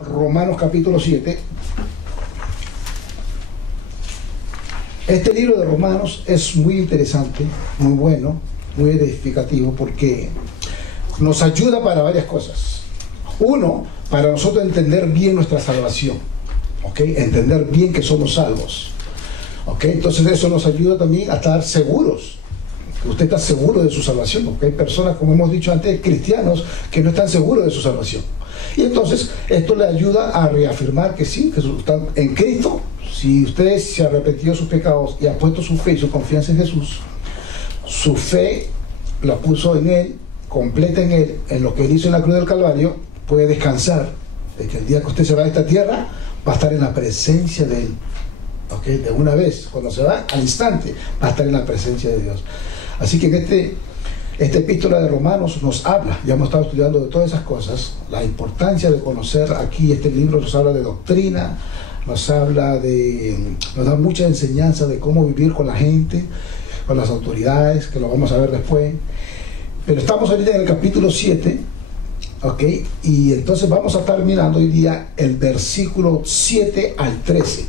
Romanos capítulo 7. Este libro de Romanos es muy interesante, muy bueno, muy edificativo, porque nos ayuda para varias cosas. Uno, para nosotros entender bien nuestra salvación, ¿ok? Entender bien que somos salvos, ¿ok? Entonces eso nos ayuda también a estar seguros, que usted está seguro de su salvación, porque hay personas, como hemos dicho antes, cristianos, que no están seguros de su salvación. Y entonces esto le ayuda a reafirmar que sí, que están en Cristo. Si usted se arrepintió de sus pecados y ha puesto su fe y su confianza en Jesús, su fe la puso en Él, completa en Él, en lo que Él hizo en la cruz del Calvario, puede descansar de que el día que usted se va de esta tierra va a estar en la presencia de Él, ¿ok? De una vez, cuando se va, al instante va a estar en la presencia de Dios. Así que en esta epístola de Romanos nos habla, ya hemos estado estudiando de todas esas cosas, la importancia de conocer aquí. Este libro nos habla de doctrina, nos da mucha enseñanza de cómo vivir con la gente, con las autoridades, que lo vamos a ver después. Pero estamos ahorita en el capítulo 7, ¿ok? Y entonces vamos a estar mirando hoy día el versículo 7 al 13.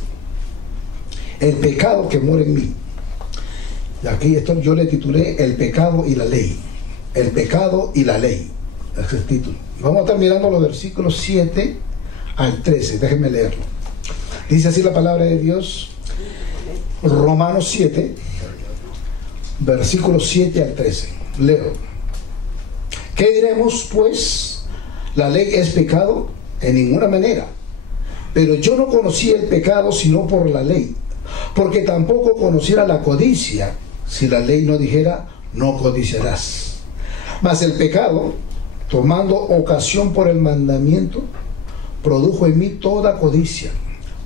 El pecado que mora en mí. Y aquí esto yo le titulé El pecado y la ley. El pecado y la ley. Ese es el título. Vamos a estar mirando los versículos 7 al 13. Déjenme leerlo. Dice así la palabra de Dios. Romanos 7, versículos 7 al 13. Leo. ¿Qué diremos pues? ¿La ley es pecado? En ninguna manera. Pero yo no conocía el pecado sino por la ley, porque tampoco conociera la codicia, si la ley no dijera, no codiciarás. Mas el pecado, tomando ocasión por el mandamiento, produjo en mí toda codicia,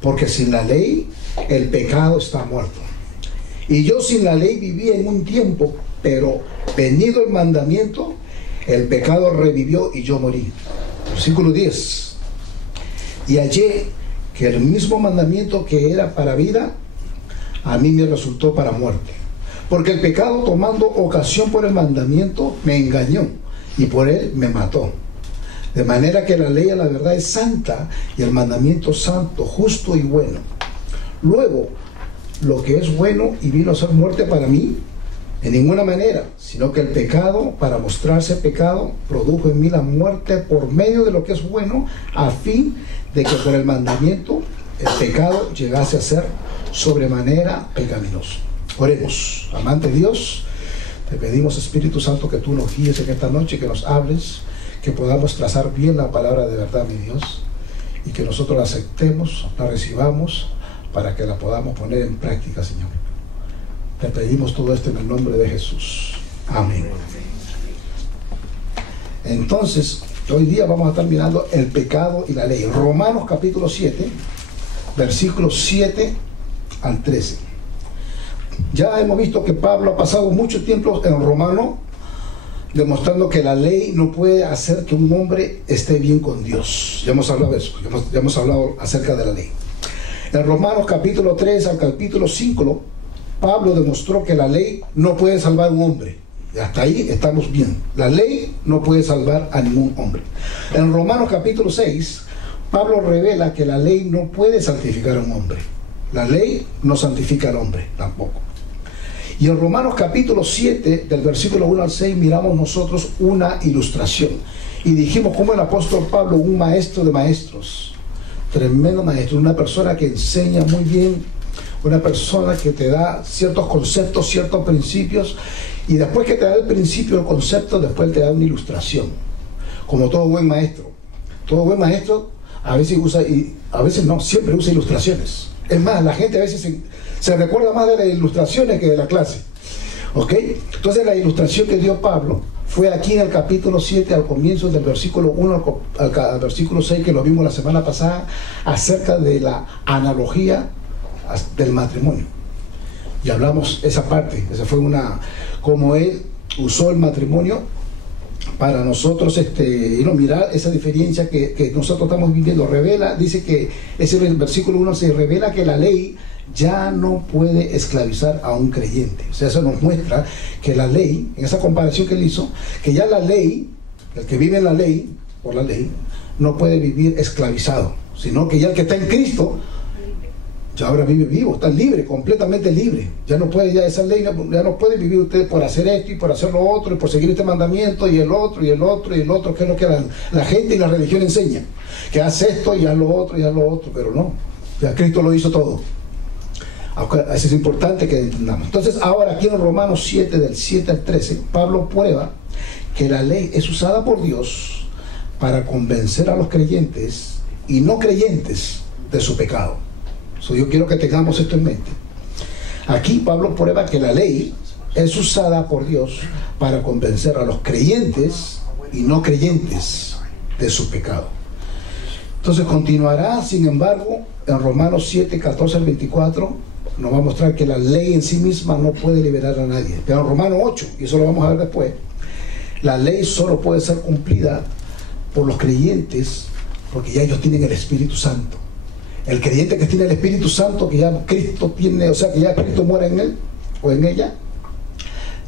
porque sin la ley el pecado está muerto. Y yo sin la ley vivía en un tiempo, pero venido el mandamiento, el pecado revivió y yo morí. Versículo 10. Y hallé que el mismo mandamiento que era para vida, a mí me resultó para muerte. Porque el pecado, tomando ocasión por el mandamiento, me engañó y por él me mató. De manera que la ley a la verdad es santa y el mandamiento santo, justo y bueno. Luego, lo que es bueno y vino a ser muerte para mí, en ninguna manera, sino que el pecado, para mostrarse pecado, produjo en mí la muerte por medio de lo que es bueno, a fin de que por el mandamiento el pecado llegase a ser sobremanera pecaminoso. Oremos. Amante Dios, te pedimos, Espíritu Santo, que tú nos guíes en esta noche, que nos hables, que podamos trazar bien la palabra de verdad, mi Dios, y que nosotros la aceptemos, la recibamos, para que la podamos poner en práctica, Señor. Te pedimos todo esto en el nombre de Jesús. Amén. Entonces, hoy día vamos a estar mirando el pecado y la ley. Romanos capítulo 7, versículos 7 al 13. Ya hemos visto que Pablo ha pasado mucho tiempo en Romano demostrando que la ley no puede hacer que un hombre esté bien con Dios. Ya hemos hablado de eso, ya hemos hablado acerca de la ley. En Romanos capítulo 3 al capítulo 5, Pablo demostró que la ley no puede salvar a un hombre. Y hasta ahí estamos bien. La ley no puede salvar a ningún hombre. En Romanos capítulo 6, Pablo revela que la ley no puede santificar a un hombre. La ley no santifica al hombre tampoco. Y en Romanos capítulo 7, del versículo 1 al 6, miramos nosotros una ilustración. Y dijimos cómo el apóstol Pablo, un maestro de maestros, tremendo maestro, una persona que enseña muy bien, una persona que te da ciertos conceptos, ciertos principios, y después que te da el principio, el concepto, después te da una ilustración. Como todo buen maestro. Todo buen maestro a veces usa, y a veces no, siempre usa ilustraciones. Es más, la gente a veces se recuerda más de las ilustraciones que de la clase. ¿Ok? Entonces la ilustración que dio Pablo fue aquí en el capítulo 7, al comienzo del versículo 1 al versículo 6, que lo vimos la semana pasada, acerca de la analogía del matrimonio. Y hablamos esa parte, esa fue como él usó el matrimonio para nosotros mirar esa diferencia que nosotros estamos viviendo. Revela, dice que ese versículo 1 se revela que la ley ya no puede esclavizar a un creyente. O sea, eso nos muestra que la ley, en esa comparación que él hizo, que ya la ley, el que vive en la ley, por la ley, no puede vivir esclavizado, sino que ya el que está en Cristo ya ahora vive vivo, está libre, completamente libre. Ya no puede, ya esa ley, ya no puede vivir usted por hacer esto y por hacer lo otro y por seguir este mandamiento y el otro y el otro y el otro, que es lo que la gente y la religión enseña, que hace esto y haz lo otro y haz lo otro, pero no, ya Cristo lo hizo todo. Eso es importante que entendamos. Entonces ahora aquí en Romanos 7 del 7 al 13 Pablo prueba que la ley es usada por Dios para convencer a los creyentes y no creyentes de su pecado. Yo quiero que tengamos esto en mente. Aquí Pablo prueba que la ley es usada por Dios para convencer a los creyentes y no creyentes de su pecado. Entonces continuará, sin embargo, en Romanos 7, 14 al 24, nos va a mostrar que la ley en sí misma no puede liberar a nadie. Pero en Romanos 8, y eso lo vamos a ver después, la ley solo puede ser cumplida por los creyentes porque ya ellos tienen el Espíritu Santo. El creyente que tiene el Espíritu Santo, que ya Cristo tiene, o sea, que ya Cristo muere en él o en ella,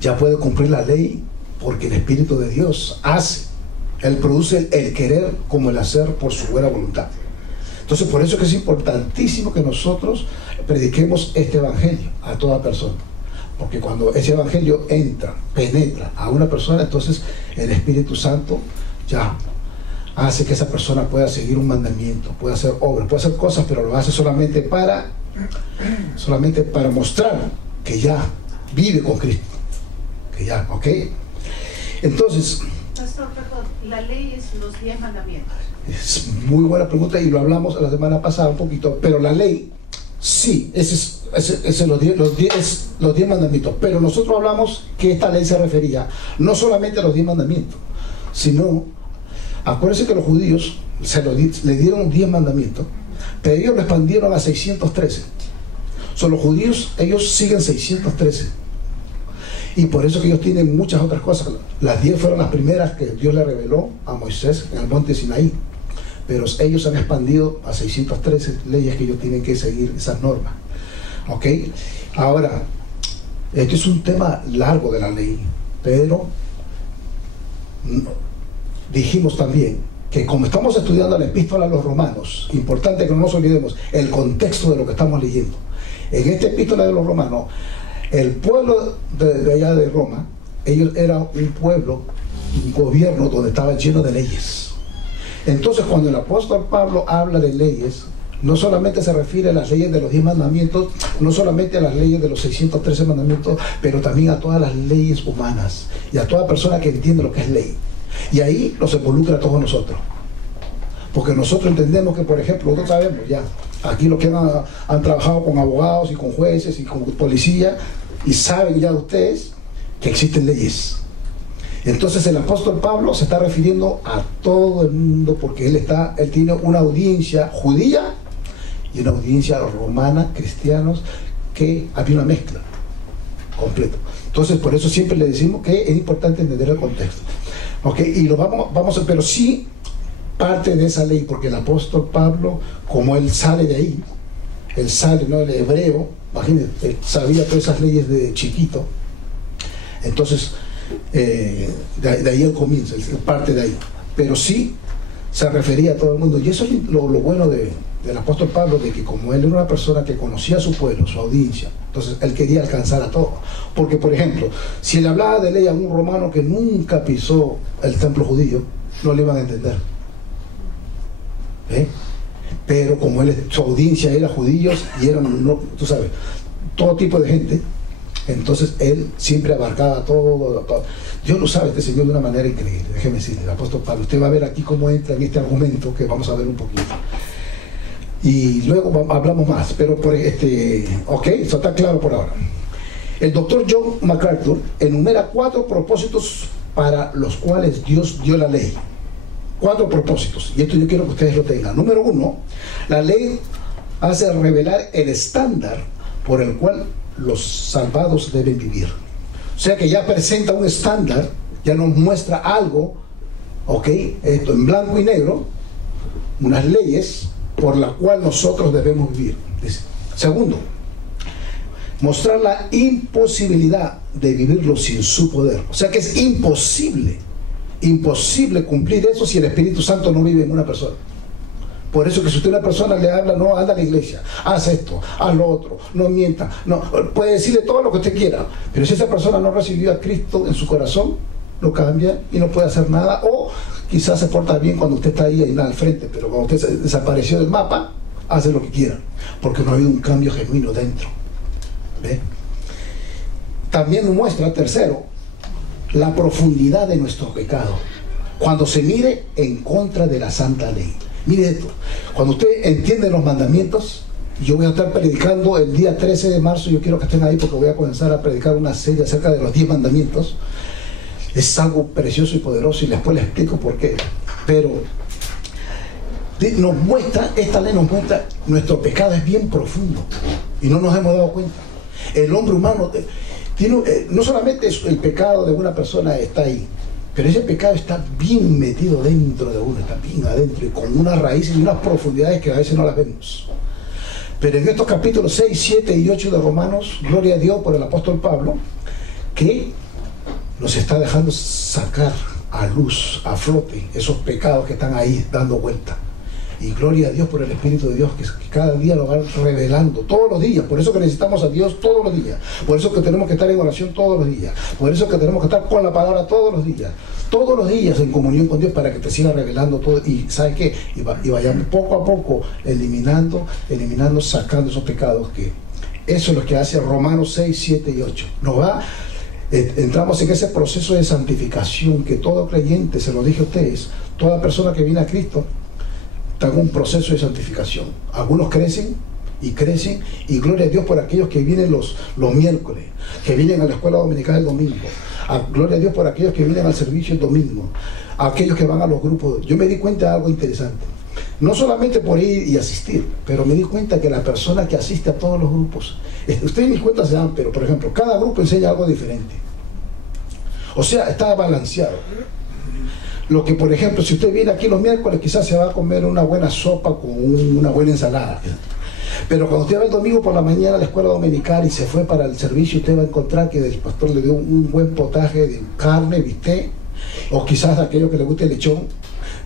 ya puede cumplir la ley porque el Espíritu de Dios hace. Él produce el querer como el hacer por su buena voluntad. Entonces, por eso es que es importantísimo que nosotros prediquemos este evangelio a toda persona. Porque cuando ese evangelio entra, penetra a una persona, entonces el Espíritu Santo ya hace que esa persona pueda seguir un mandamiento, pueda hacer obras, puede hacer cosas, pero lo hace solamente para mostrar que ya vive con Cristo, que ya, ¿ok? Entonces, Pastor, perdón, la ley es los 10 mandamientos. Es muy buena pregunta y lo hablamos la semana pasada un poquito, pero la ley, sí, es los 10 mandamientos, pero nosotros hablamos que esta ley se refería no solamente a los 10 mandamientos, sino, acuérdense que los judíos le dieron 10 mandamientos, pero ellos lo expandieron a 613. Son los judíos, ellos siguen 613. Y por eso que ellos tienen muchas otras cosas. Las 10 fueron las primeras que Dios le reveló a Moisés en el monte Sinaí. Pero ellos han expandido a 613 leyes que ellos tienen que seguir esas normas. ¿Ok? Ahora, esto es un tema largo de la ley, pero dijimos también que como estamos estudiando la epístola a los romanos, importante que no nos olvidemos el contexto de lo que estamos leyendo. En esta epístola de los romanos, el pueblo de allá de Roma, ellos eran un pueblo, un gobierno donde estaba lleno de leyes. Entonces cuando el apóstol Pablo habla de leyes, no solamente se refiere a las leyes de los 10 mandamientos, no solamente a las leyes de los 613 mandamientos, pero también a todas las leyes humanas y a toda persona que entiende lo que es ley. Y ahí nos involucra a todos nosotros, porque nosotros entendemos que, por ejemplo, nosotros sabemos ya, aquí los que han trabajado con abogados y con jueces y con policía, y saben ya ustedes que existen leyes. Entonces el apóstol Pablo se está refiriendo a todo el mundo, porque él tiene una audiencia judía y una audiencia romana, cristianos, que había una mezcla completa. Entonces por eso siempre le decimos que es importante entender el contexto. Ok, y lo vamos a, pero sí parte de esa ley, porque el apóstol Pablo, como él sale de ahí, él sale, ¿no? El hebreo, imagínense, él sabía todas esas leyes de chiquito, entonces de ahí él comienza, él parte de ahí, pero sí se refería a todo el mundo, y eso es lo bueno del apóstol Pablo, de que como él era una persona que conocía a su pueblo, su audiencia, entonces él quería alcanzar a todos. Porque, por ejemplo, si él hablaba de ley a un romano que nunca pisó el templo judío, no le iban a entender. Pero como su audiencia era judíos y eran, no, tú sabes, todo tipo de gente, entonces él siempre abarcaba todo. Dios lo sabe, este señor, de una manera increíble. Déjeme decirle, el apóstol Pablo, usted va a ver aquí cómo entra en este argumento que vamos a ver un poquito. Y luego hablamos más, pero ok, eso está claro por ahora. El doctor John MacArthur enumera 4 propósitos para los cuales Dios dio la ley. 4 propósitos, y esto yo quiero que ustedes lo tengan. Número 1, la ley hace revelar el estándar por el cual los salvados deben vivir. O sea que ya presenta un estándar, ya nos muestra algo, ok, esto en blanco y negro, unas leyes por la cual nosotros debemos vivir. Segundo, mostrar la imposibilidad de vivirlo sin su poder. O sea que es imposible Imposible cumplir eso si el Espíritu Santo no vive en una persona. Por eso que si usted a una persona le habla, no, anda a la iglesia, haz esto, haz lo otro, no mienta, no, puede decirle todo lo que usted quiera, pero si esa persona no recibió a Cristo en su corazón, lo cambia y no puede hacer nada, o quizás se porta bien cuando usted está ahí al frente, pero cuando usted desapareció del mapa, hace lo que quiera, porque no ha habido un cambio genuino dentro. ¿Ve? También nos muestra, tercero, la profundidad de nuestro pecado, cuando se mire en contra de la santa ley. Mire esto, cuando usted entiende los mandamientos, yo voy a estar predicando el día 13 de marzo, yo quiero que estén ahí porque voy a comenzar a predicar una serie acerca de los 10 mandamientos. Es algo precioso y poderoso y después les explico por qué. Pero nos muestra, esta ley nos muestra, nuestro pecado es bien profundo y no nos hemos dado cuenta. El hombre humano tiene, no solamente el pecado de una persona está ahí, pero ese pecado está bien metido dentro de uno, está bien adentro y con unas raíces y unas profundidades que a veces no las vemos. Pero en estos capítulos 6, 7 y 8 de Romanos, gloria a Dios por el apóstol Pablo, que nos está dejando sacar a luz, a flote, esos pecados que están ahí dando vuelta. Y gloria a Dios por el Espíritu de Dios que cada día lo va revelando, todos los días. Por eso que necesitamos a Dios todos los días. Por eso que tenemos que estar en oración todos los días. Por eso que tenemos que estar con la palabra todos los días. Todos los días en comunión con Dios para que te siga revelando todo. Y ¿sabes qué? Y vayamos poco a poco eliminando, sacando esos pecados que... Eso es lo que hace Romanos 6, 7 y 8. Entramos en ese proceso de santificación que todo creyente, se lo dije a ustedes, toda persona que viene a Cristo está en un proceso de santificación. Algunos crecen y gloria a Dios por aquellos que vienen los miércoles, que vienen a la escuela dominical el domingo. Gloria a Dios por aquellos que vienen al servicio el domingo, a aquellos que van a los grupos. Yo me di cuenta de algo interesante, no solamente por ir y asistir, pero me di cuenta que la persona que asiste a todos los grupos, ustedes mis cuentas se dan, pero por ejemplo, cada grupo enseña algo diferente. O sea, está balanceado. Lo que, por ejemplo, si usted viene aquí los miércoles, quizás se va a comer una buena sopa con una buena ensalada. Pero cuando usted va el domingo por la mañana a la escuela dominical y se fue para el servicio, usted va a encontrar que el pastor le dio un buen potaje de carne, bistec, o quizás aquello que le guste el lechón.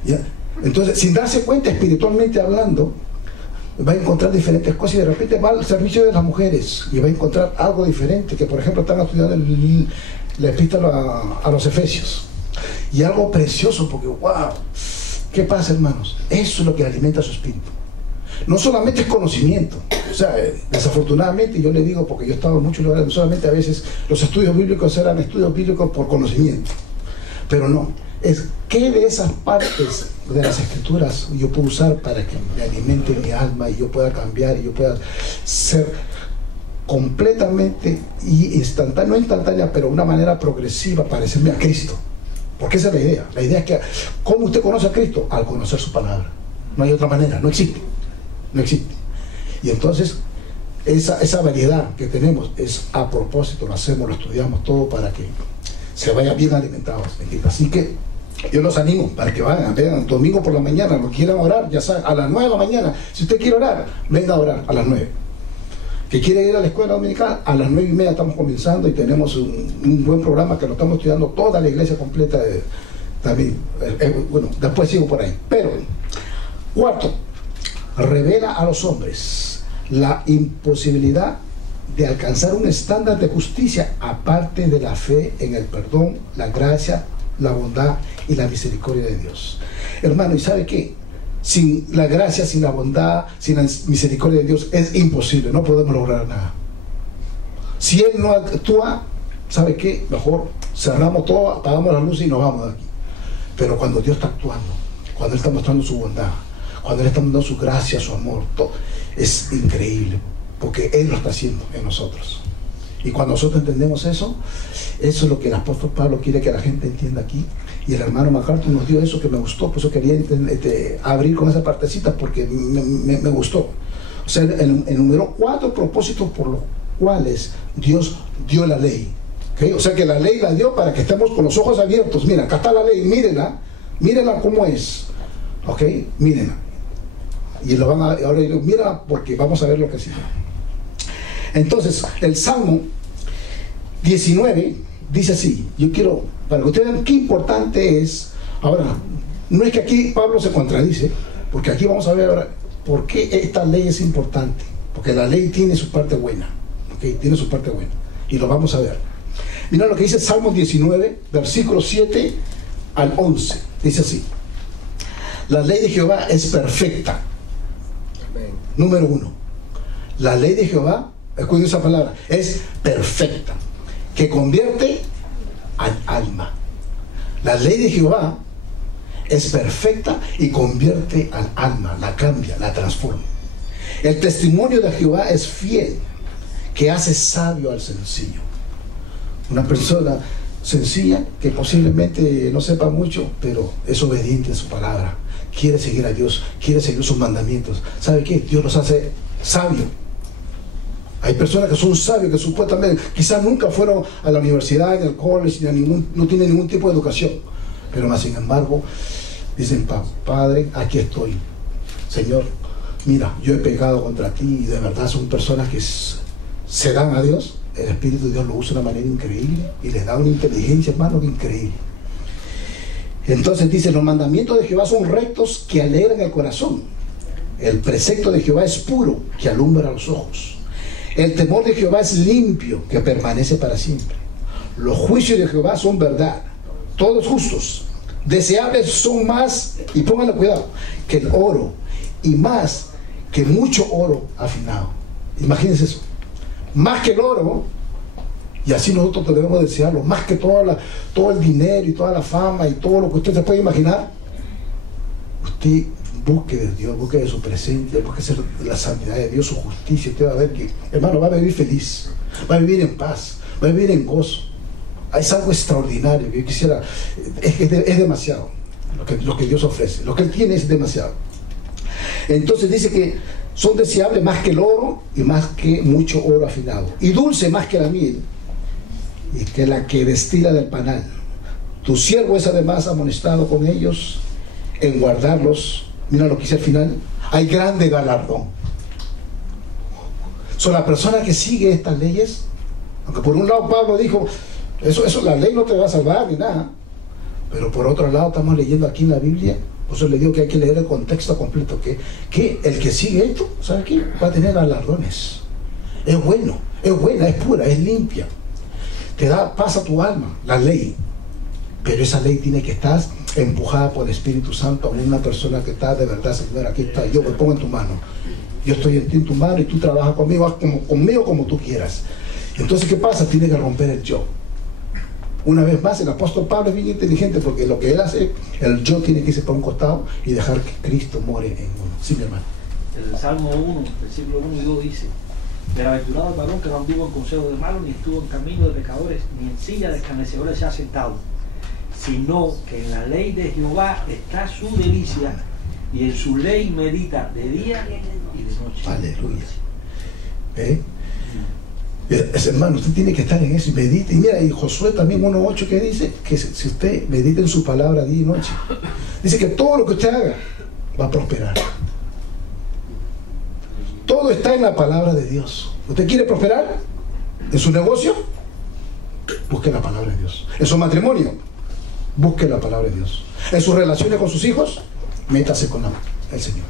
¿Ya? Entonces, sin darse cuenta, espiritualmente hablando, va a encontrar diferentes cosas y de repente va al servicio de las mujeres y va a encontrar algo diferente, que por ejemplo están estudiando la epístola a los Efesios. Y algo precioso, porque wow, ¿qué pasa, hermanos? Eso es lo que alimenta su espíritu. No solamente es conocimiento, o sea, desafortunadamente yo le digo, porque yo he estado en muchos lugares, no solamente a veces los estudios bíblicos eran estudios bíblicos por conocimiento, pero no, es qué de esas partes de las escrituras yo puedo usar para que me alimente mi alma y yo pueda cambiar y yo pueda ser completamente y instantánea, no instantánea, pero una manera progresiva, parecerme a Cristo. Porque esa es la idea. La idea es que, ¿cómo usted conoce a Cristo? Al conocer su palabra. No hay otra manera, no existe. No existe. Y entonces, esa variedad que tenemos es a propósito, lo hacemos, lo estudiamos todo para que se vayan bien alimentados. Así que yo los animo para que vayan domingo por la mañana, lo quieran orar, ya saben, a las 9 de la mañana. Si usted quiere orar, venga a orar a las 9. Que quiere ir a la escuela dominical, a las 9:30 estamos comenzando y tenemos un buen programa que lo estamos estudiando toda la iglesia completa también. Bueno, después sigo por ahí. Pero, cuarto, revela a los hombres la imposibilidad de alcanzar un estándar de justicia aparte de la fe en el perdón, la gracia, la bondad y la misericordia de Dios. Hermano, ¿y sabe qué? Sin la gracia, sin la bondad, sin la misericordia de Dios es imposible, no podemos lograr nada. Si Él no actúa, ¿sabe qué? Mejor cerramos todo, apagamos la luz y nos vamos de aquí. Pero cuando Dios está actuando, cuando Él está mostrando su bondad, cuando Él está dando su gracia, su amor, todo, es increíble, porque Él lo está haciendo en nosotros. Y cuando nosotros entendemos eso es lo que el apóstol Pablo quiere que la gente entienda aquí. Y el hermano MacArthur nos dio eso que me gustó, por eso quería abrir con esa partecita, porque me gustó. O sea, enumeró 4 propósitos por los cuales Dios dio la ley. ¿Okay? O sea, que la ley la dio para que estemos con los ojos abiertos. Mira, acá está la ley, mírenla como es. ¿Ok? Mírenla. Y lo van a, ahora mira, porque vamos a ver lo que sigue. Entonces, el Salmo 19, dice así, yo quiero, para que ustedes vean qué importante es. Ahora, no es que aquí Pablo se contradice, porque aquí vamos a ver ahora por qué esta ley es importante, porque la ley tiene su parte buena, ¿okay? Tiene su parte buena, y lo vamos a ver. Mira lo que dice Salmos 19, versículos 7 al 11, dice así: la ley de Jehová es perfecta. Amén. Número 1, la ley de Jehová, escuchen esa palabra, es perfecta, que convierte al alma. La ley de Jehová es perfecta y convierte al alma, la cambia, la transforma. El testimonio de Jehová es fiel, que hace sabio al sencillo. Una persona sencilla que posiblemente no sepa mucho, pero es obediente a su palabra, quiere seguir a Dios, quiere seguir sus mandamientos. ¿Sabe qué? Dios los hace sabios. Hay personas que son sabios, que supuestamente quizás nunca fueron a la universidad, en el college, no tienen ningún tipo de educación, pero más sin embargo dicen: Padre, aquí estoy. Señor, mira, yo he pecado contra ti, y de verdad son personas que se dan a Dios. El Espíritu de Dios lo usa de una manera increíble y les da una inteligencia, hermano, increíble. Entonces dice: los mandamientos de Jehová son rectos, que alegran el corazón. El precepto de Jehová es puro, que alumbra los ojos. El temor de Jehová es limpio, que permanece para siempre. Los juicios de Jehová son verdad, todos justos. Deseables son más, y pónganle cuidado, que el oro, y más que mucho oro afinado. Imagínense eso. Más que el oro, y así nosotros debemos desearlo, más que todo el dinero y toda la fama y todo lo que usted se puede imaginar. Usted busque de Dios, busque de su presencia, busque de la santidad de Dios, su justicia. Usted va a ver que, hermano, va a vivir feliz, va a vivir en paz, va a vivir en gozo. Es algo extraordinario que yo quisiera, es demasiado lo que Dios ofrece, lo que Él tiene es demasiado. Entonces dice que son deseables más que el oro, y más que mucho oro afinado, y dulce más que la miel, y que la que destila del panal. Tu siervo es además amonestado con ellos en guardarlos. Mira lo que dice al final: hay grande galardón. Son la persona que sigue estas leyes, aunque por un lado Pablo dijo, eso la ley no te va a salvar ni nada, pero por otro lado estamos leyendo aquí en la Biblia. Por eso le digo que hay que leer el contexto completo, que el que sigue esto, ¿sabe qué? Va a tener galardones. Es bueno, es buena, es pura, es limpia, te da paz a tu alma, la ley. Pero esa ley tiene que estar empujada por el Espíritu Santo a una persona que está de verdad: Señor, aquí está, yo me pongo en tu mano, yo estoy en tu mano y tú trabajas conmigo, haz conmigo como tú quieras. Entonces, ¿qué pasa? Tiene que romper el yo. Una vez más, el apóstol Pablo es bien inteligente, porque lo que él hace, el yo tiene que irse por un costado y dejar que Cristo more en uno. Sí, mi hermano. El Salmo 1, versículo 1 y 2 dice: bienaventurado el varón que no anduvo en consejo de malos, ni estuvo en camino de pecadores, ni en silla de escarnecedores se ha sentado, sino que en la ley de Jehová está su delicia, y en su ley medita de día y de noche. Aleluya. Hermano, usted tiene que estar en eso y medite. Y mira, y Josué también 1:8, que dice que si usted medita en su palabra día y noche, dice que todo lo que usted haga va a prosperar. Todo está en la palabra de Dios. ¿Usted quiere prosperar en su negocio? Busque la palabra de Dios. En su matrimonio, busque la palabra de Dios. En sus relaciones con sus hijos, métase con el Señor.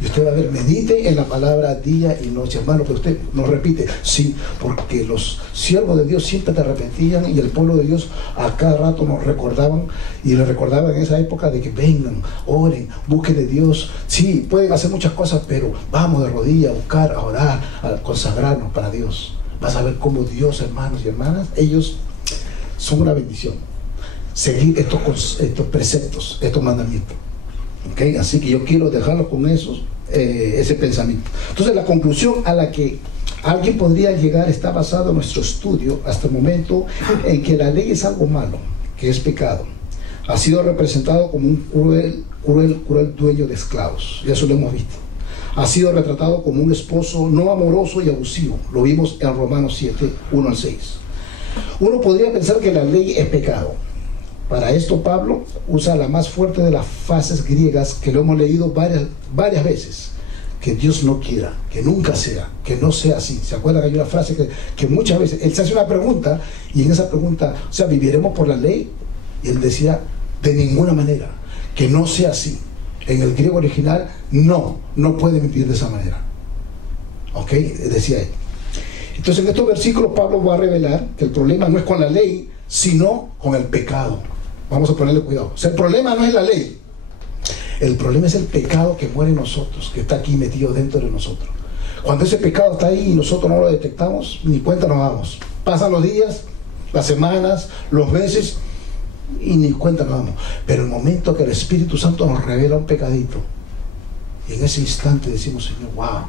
Y usted va a ver, medite en la palabra día y noche. Hermano, que usted nos repite, sí, porque los siervos de Dios siempre te arrepentían, y el pueblo de Dios a cada rato nos recordaban, y les recordaban en esa época de que vengan, oren, busquen de Dios. Sí, pueden hacer muchas cosas, pero vamos de rodillas a buscar, a orar, a consagrarnos para Dios. Vas a ver cómo Dios, hermanos y hermanas, ellos son una bendición. Seguir estos preceptos, estos mandamientos. ¿Okay? Así que yo quiero dejarlo con ese pensamiento. Entonces, la conclusión a la que alguien podría llegar está basado en nuestro estudio hasta el momento, en que la ley es algo malo, que es pecado. Ha sido representado como un cruel dueño de esclavos, y eso lo hemos visto. Ha sido retratado como un esposo no amoroso y abusivo. Lo vimos en Romanos 7, 1 al 6. Uno podría pensar que la ley es pecado. Para esto Pablo usa la más fuerte de las frases griegas, que lo hemos leído varias veces, que Dios no quiera, que nunca sea, que no sea así. ¿Se acuerdan que hay una frase que muchas veces Él se hace una pregunta y en esa pregunta, o sea, ¿viviremos por la ley? Y Él decía, de ninguna manera, que no sea así. En el griego original, no puede vivir de esa manera. ¿Ok? Decía Él. Entonces en estos versículos Pablo va a revelar que el problema no es con la ley, sino con el pecado. Vamos a ponerle cuidado. O sea, el problema no es la ley. El problema es el pecado que muere en nosotros, que está aquí metido dentro de nosotros. Cuando ese pecado está ahí y nosotros no lo detectamos, ni cuenta nos damos. Pasan los días, las semanas, los meses, y ni cuenta nos damos. Pero el momento que el Espíritu Santo nos revela un pecadito, y en ese instante decimos, Señor, wow,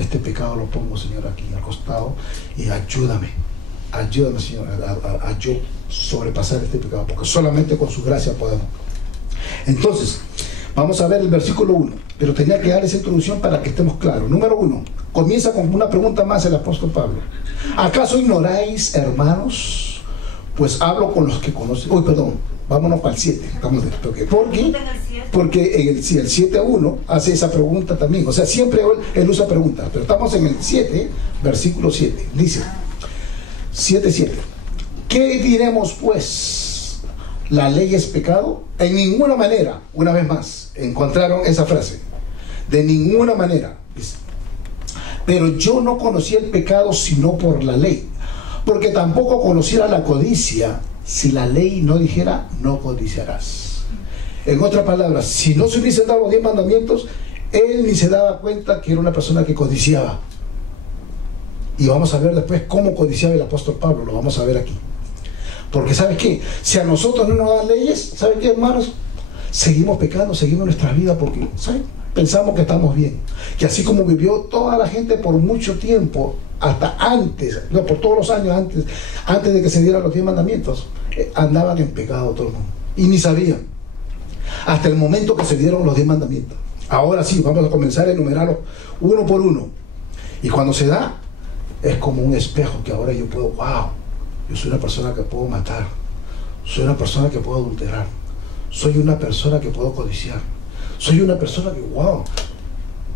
este pecado lo pongo, Señor, aquí al costado, y ayúdame, Señor, a yo sobrepasar este pecado, porque solamente con su gracia podemos. Entonces, vamos a ver el versículo 1, pero tenía que dar esa introducción para que estemos claros. Número 1, comienza con una pregunta más el apóstol Pablo. ¿Acaso ignoráis, hermanos? Pues hablo con los que conocen. Vámonos para el 7. Porque en el 7.1 hace esa pregunta también. O sea, siempre él usa preguntas, pero estamos en el 7, versículo 7. Dice, 7:7. ¿Qué diremos pues? ¿La ley es pecado? En ninguna manera. Una vez más, encontraron esa frase. De ninguna manera. Dice, pero yo no conocí el pecado sino por la ley, porque tampoco conociera la codicia si la ley no dijera no codiciarás. En otras palabras, si no se hubiesen dado los 10 mandamientos, él ni se daba cuenta que era una persona que codiciaba. Y vamos a ver después cómo codiciaba el apóstol Pablo, lo vamos a ver aquí. Porque ¿sabes qué? Si a nosotros no nos dan leyes, ¿saben qué, hermanos? Seguimos pecando, seguimos nuestra vida porque, ¿saben? Pensamos que estamos bien. Que así como vivió toda la gente por mucho tiempo, hasta antes, no, por todos los años antes de que se dieran los 10 mandamientos, andaban en pecado todo el mundo. Y ni sabían. Hasta el momento que se dieron los 10 mandamientos. Ahora sí, vamos a comenzar a enumerarlos uno por uno. Y cuando se da, es como un espejo que ahora yo puedo, wow, yo soy una persona que puedo matar. Soy una persona que puedo adulterar. Soy una persona que puedo codiciar. Soy una persona que, wow,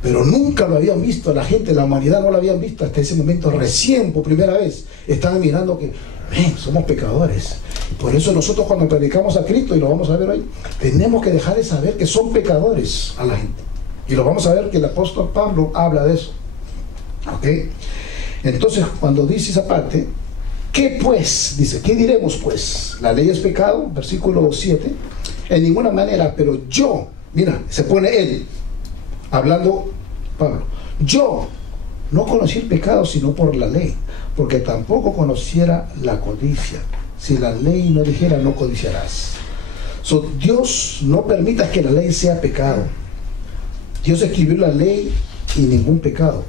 pero nunca lo habían visto, la gente, la humanidad no lo habían visto hasta ese momento, recién, por primera vez, estaban mirando que, somos pecadores. Por eso nosotros cuando predicamos a Cristo, y lo vamos a ver hoy, tenemos que dejar de saber que son pecadores a la gente. Y lo vamos a ver que el apóstol Pablo habla de eso. ¿Ok? Entonces, cuando dice esa parte, ¿qué pues? Dice, ¿qué diremos pues? La ley es pecado, versículo 7, en ninguna manera, pero yo, mira, se pone él, hablando Pablo, yo no conocí el pecado sino por la ley, porque tampoco conociera la codicia. Si la ley no dijera no codiciarás. Dios no permita que la ley sea pecado. Dios escribió la ley y ningún pecado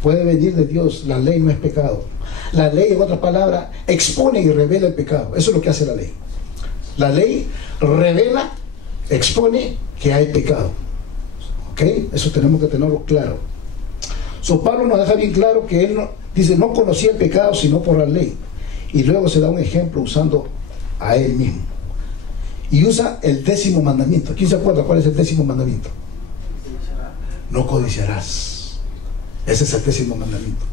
puede venir de Dios. La ley no es pecado. La ley, en otras palabras, expone y revela el pecado. Eso es lo que hace la ley. La ley revela, expone que hay pecado. ¿Ok? Eso tenemos que tenerlo claro. Pablo nos deja bien claro que él dice, no conocía el pecado sino por la ley. Y luego se da un ejemplo usando a él mismo. Y usa el 10º mandamiento. ¿Quién se acuerda cuál es el 10º mandamiento? No codiciarás. Ese es el 10º mandamiento.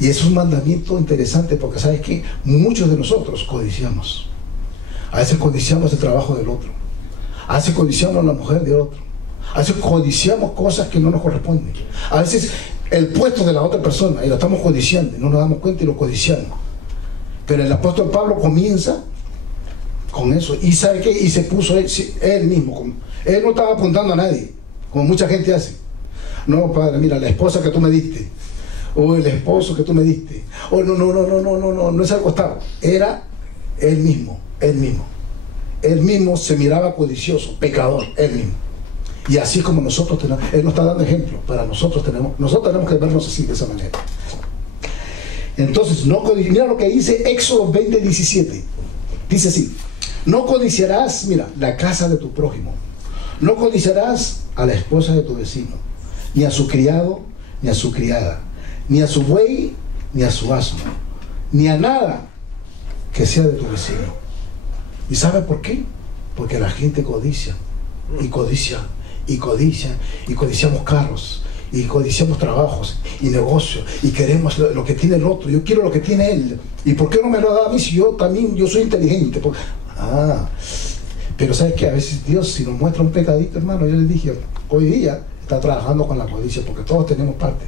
Y es un mandamiento interesante porque ¿sabes qué? Muchos de nosotros codiciamos. A veces codiciamos el trabajo del otro. A veces codiciamos la mujer del otro. A veces codiciamos cosas que no nos corresponden. A veces el puesto de la otra persona y lo estamos codiciando y no nos damos cuenta y lo codiciamos. Pero el apóstol Pablo comienza con eso. ¿Y sabe qué? Y se puso él mismo. Él no estaba apuntando a nadie, como mucha gente hace. No, padre, mira, la esposa que tú me diste, o el esposo que tú me diste, o no es al costado. Era él mismo. Él mismo se miraba codicioso, pecador, él mismo. Y así como nosotros tenemos, él nos está dando ejemplo para nosotros tenemos que vernos así, de esa manera. Entonces, mira lo que dice Éxodo 20:17. Dice así: no codiciarás, mira, la casa de tu prójimo. No codiciarás a la esposa de tu vecino, ni a su criado, ni a su criada, ni a su buey, ni a su asno, ni a nada que sea de tu vecino. ¿Y sabe por qué? Porque la gente codicia, y codicia, y codicia, y codiciamos carros, y codiciamos trabajos y negocios y queremos lo que tiene el otro. Yo quiero lo que tiene él. ¿Y por qué no me lo da a mí si yo soy inteligente? Pero ¿sabes qué? A veces Dios, si nos muestra un pecadito, hermano, yo les dije, hoy día está trabajando con la codicia, porque todos tenemos parte.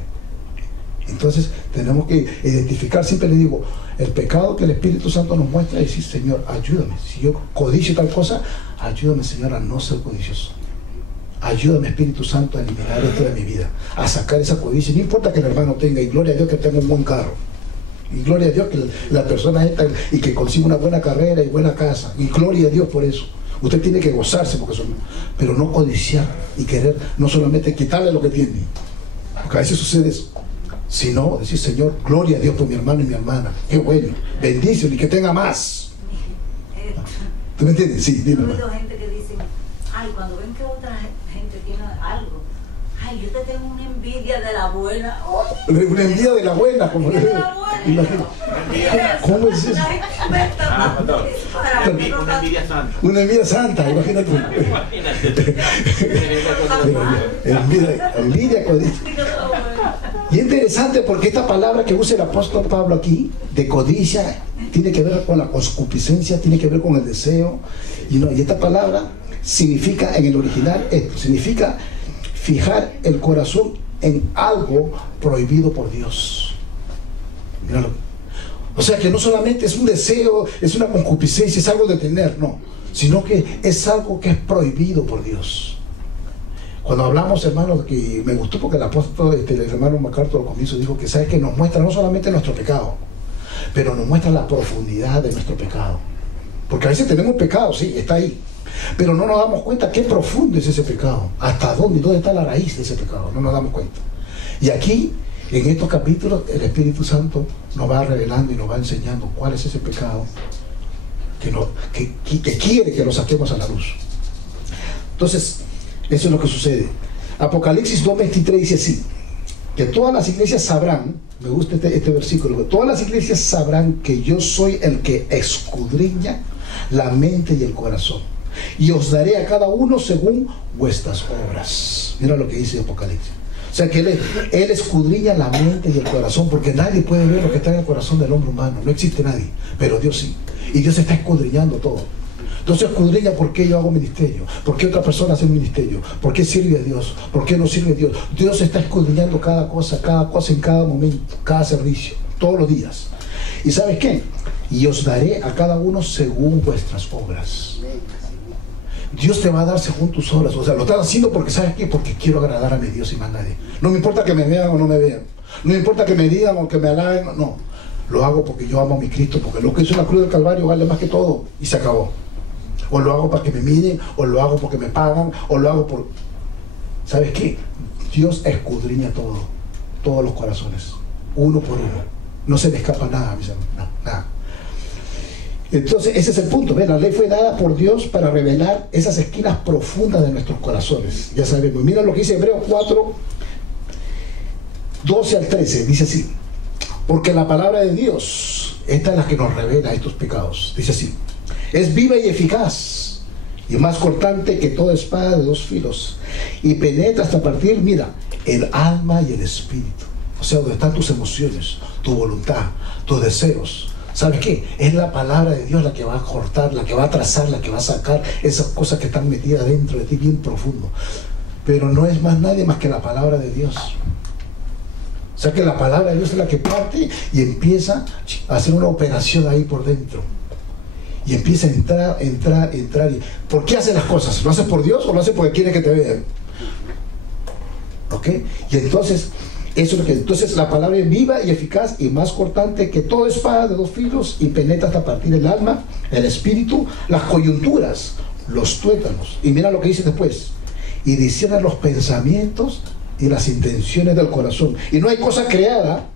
Entonces tenemos que identificar, siempre le digo, el pecado que el Espíritu Santo nos muestra y decir, Señor, ayúdame. Si yo codicio tal cosa, ayúdame, Señor, a no ser codicioso. Ayúdame, Espíritu Santo, a eliminar esto de mi vida, a sacar esa codicia. No importa que el hermano tenga, y gloria a Dios que tenga un buen carro, y gloria a Dios que la persona esta y que consiga una buena carrera y buena casa, y gloria a Dios por eso. Usted tiene que gozarse porque son, pero no codiciar y querer no solamente quitarle lo que tiene, porque a veces sucede eso, sino decir, Señor, gloria a Dios por mi hermano y mi hermana, qué bueno, bendícelo y que tenga más. ¿Tú me entiendes? Sí, dime. He oído gente que dice, ay, cuando ven que otra gente tiene algo, ay, yo te tengo una envidia de la buena. Una envidia de la buena, como le digo. ¿Cómo es eso? Una envidia santa. Una envidia santa, imagínate. Envidia codicia. Y es interesante porque esta palabra que usa el apóstol Pablo aquí, de codicia, tiene que ver con la concupiscencia, tiene que ver con el deseo. Y esta palabra significa, en el original, esto, significa fijar el corazón en algo prohibido por Dios. Míralo. O sea que no solamente es un deseo, es una concupiscencia, es algo de tener, no, sino que es algo que es prohibido por Dios. Cuando hablamos, hermanos, que me gustó porque el apóstol, el hermano MacArthur al comienzo dijo que sabe que nos muestra no solamente nuestro pecado, pero nos muestra la profundidad de nuestro pecado. Porque a veces tenemos pecado, sí, está ahí, pero no nos damos cuenta qué profundo es ese pecado, hasta dónde está la raíz de ese pecado, no nos damos cuenta. Y aquí, en estos capítulos, el Espíritu Santo nos va revelando y nos va enseñando cuál es ese pecado que quiere que lo saquemos a la luz. Entonces, eso es lo que sucede. Apocalipsis 2:23 dice así, que todas las iglesias sabrán, me gusta este versículo, que todas las iglesias sabrán que yo soy el que escudriña la mente y el corazón, y os daré a cada uno según vuestras obras. Mira lo que dice Apocalipsis. O sea que él escudriña la mente y el corazón, porque nadie puede ver lo que está en el corazón del hombre humano, no existe nadie, pero Dios sí, y Dios está escudriñando todo. Entonces escudriña por qué yo hago ministerio, por qué otra persona hace ministerio, por qué sirve a Dios, por qué no sirve a Dios. Dios está escudriñando cada cosa en cada momento, cada servicio, todos los días. ¿Y sabes qué? Y os daré a cada uno según vuestras obras. Dios te va a dar según tus obras. O sea, lo estás haciendo porque, ¿sabes qué? Porque quiero agradar a mi Dios y más nadie. No me importa que me vean o no me vean, no me importa que me digan o que me alaben, no. Lo hago porque yo amo a mi Cristo, porque lo que hizo en la cruz del Calvario vale más que todo, y se acabó. O lo hago para que me miren, o lo hago porque me pagan, o lo hago por... ¿Sabes qué? Dios escudriña todo, todos los corazones, uno por uno. No se le escapa nada, mis hermanos, nada. Entonces, ese es el punto. ¿Ven? La ley fue dada por Dios para revelar esas esquinas profundas de nuestros corazones. Ya sabemos. Mira lo que dice Hebreos 4, 12 al 13. Dice así: porque la palabra de Dios, esta es la que nos revela estos pecados. Dice así: es viva y eficaz, y más cortante que toda espada de 2 filos, y penetra hasta partir, mira, el alma y el espíritu. O sea, donde están tus emociones, tu voluntad, tus deseos. ¿Sabes qué? Es la palabra de Dios la que va a cortar, la que va a trazar, la que va a sacar esas cosas que están metidas dentro de ti bien profundo. Pero no es más nadie más que la palabra de Dios. O sea que la palabra de Dios es la que parte y empieza a hacer una operación ahí por dentro. Y empieza a entrar. ¿Por qué hace las cosas? ¿Lo hace por Dios o lo hace porque quiere que te vean? ¿Ok? Y entonces, eso es lo que... Entonces la palabra es viva y eficaz y más cortante que toda espada de 2 filos, y penetra hasta partir el alma, el espíritu, las coyunturas, los tuétanos. Y mira lo que dice después: y discierne los pensamientos y las intenciones del corazón. Y no hay cosa creada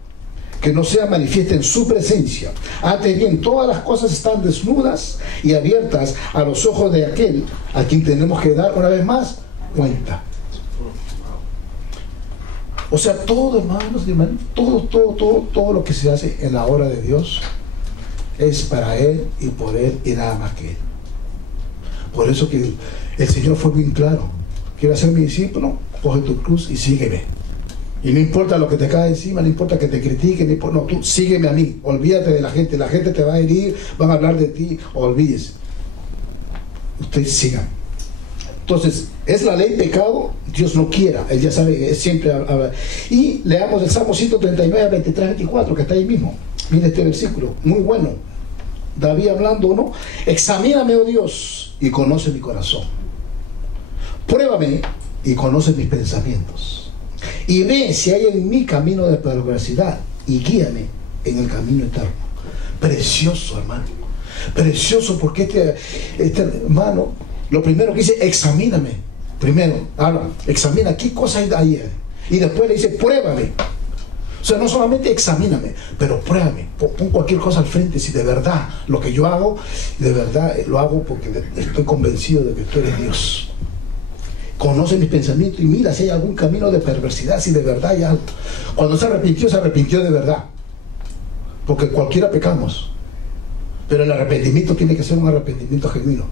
que no sea manifiesta en su presencia. Antes bien, todas las cosas están desnudas y abiertas a los ojos de aquel a quien tenemos que dar, una vez más, cuenta. O sea, todo, hermanos, todo lo que se hace en la obra de Dios es para Él y por Él y nada más que Él. Por eso que el Señor fue bien claro: ¿quieres ser mi discípulo? Coge tu cruz y sígueme. Y no importa lo que te cae encima, no importa que te critiquen, no, tú sígueme a mí, olvídate de la gente te va a herir, van a hablar de ti, olvídese. Ustedes sigan. Entonces, es la ley pecado, Dios no quiera, Él ya sabe, es siempre habla. Y leamos el Salmo 139, 23, 24, que está ahí mismo. Mire este versículo, muy bueno. David hablando, ¿no? Examíname, oh Dios, y conoce mi corazón. Pruébame y conoce mis pensamientos. Y ve si hay en mí camino de perversidad y guíame en el camino eterno. Precioso, hermano. Precioso, porque este hermano, lo primero que dice, examíname. Primero, habla, examina qué cosa hay ahí. Y después le dice, pruébame. O sea, no solamente examíname, pero pruébame. Pon cualquier cosa al frente. Si de verdad lo que yo hago, de verdad lo hago porque estoy convencido de que tú eres Dios. Conoce mis pensamientos y mira si hay algún camino de perversidad, si de verdad hay algo. Cuando se arrepintió de verdad. Porque cualquiera pecamos. Pero el arrepentimiento tiene que ser un arrepentimiento genuino.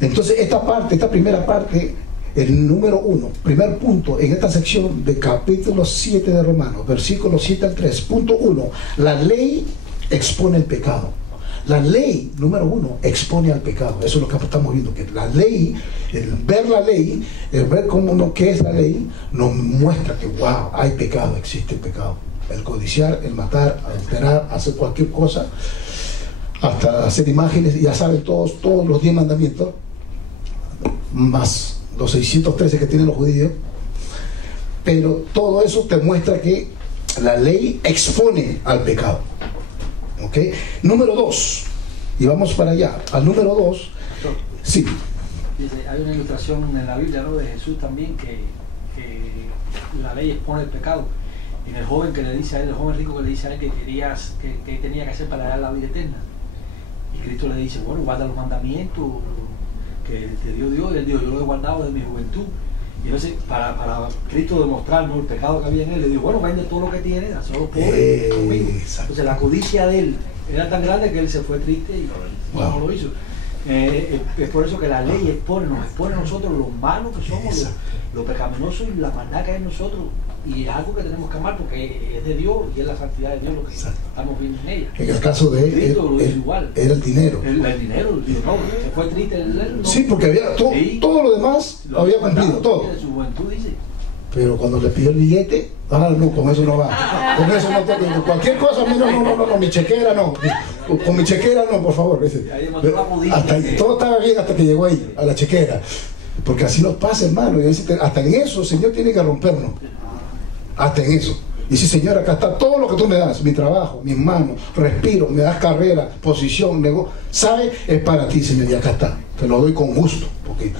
Entonces esta primera parte, el número 1, primer punto en esta sección de capítulo 7 de Romanos, versículos 7 al 3, punto 1, la ley expone el pecado. La ley, número 1, expone al pecado. Eso es lo que estamos viendo, que la ley, el ver qué es la ley, nos muestra que, wow, hay pecado, existe el pecado. El codiciar, el matar, alterar, hacer cualquier cosa, hasta hacer imágenes, ya saben todos los 10 mandamientos, más los 613 que tienen los judíos. Pero todo eso te muestra que la ley expone al pecado. ¿Ok? Número 2, y vamos para allá, al número 2. Sí. Dice, hay una ilustración en la Biblia, ¿no?, de Jesús también, que la ley expone el pecado. Y el joven que le dice a él, el joven rico que le dice a él que tenía que hacer para dar la vida eterna. Y Cristo le dice, bueno, guarda los mandamientos que te dio Dios. Y él dijo, yo lo he guardado desde mi juventud. Y entonces, para Cristo demostrar, ¿no?, el pecado que había en él, le dijo, bueno, vende todo lo que tienes, hazlo los pobres conmigo. Entonces la codicia de él era tan grande que él se fue triste y no lo hizo. Es por eso que la ley nos expone a nosotros lo malo que somos, lo pecaminoso y la maldad que hay en nosotros. Y es algo que tenemos que amar porque es de Dios y es la santidad de Dios lo que estamos viendo en ella. En el caso de él, era el dinero. El dinero, digo, no, se fue triste él. No. Sí, porque había todo lo demás lo había cumplido, todo. De su juventud, dice. Pero cuando le pidió el billete, no, con eso no va. Con eso no, cualquier cosa, a mí no, mi chequera no. Con mi chequera no, por favor. Todo estaba bien hasta que llegó ahí, a la chequera. Porque así nos pasa, hermano. Y hasta en eso el Señor tiene que rompernos. Hasta en eso. Y dice, Señor, acá está todo lo que tú me das, mi trabajo, mis manos, respiro, me das carrera, posición, negocio, ¿sabe? Es para ti, Señor, y acá está. Te lo doy con gusto. Porque,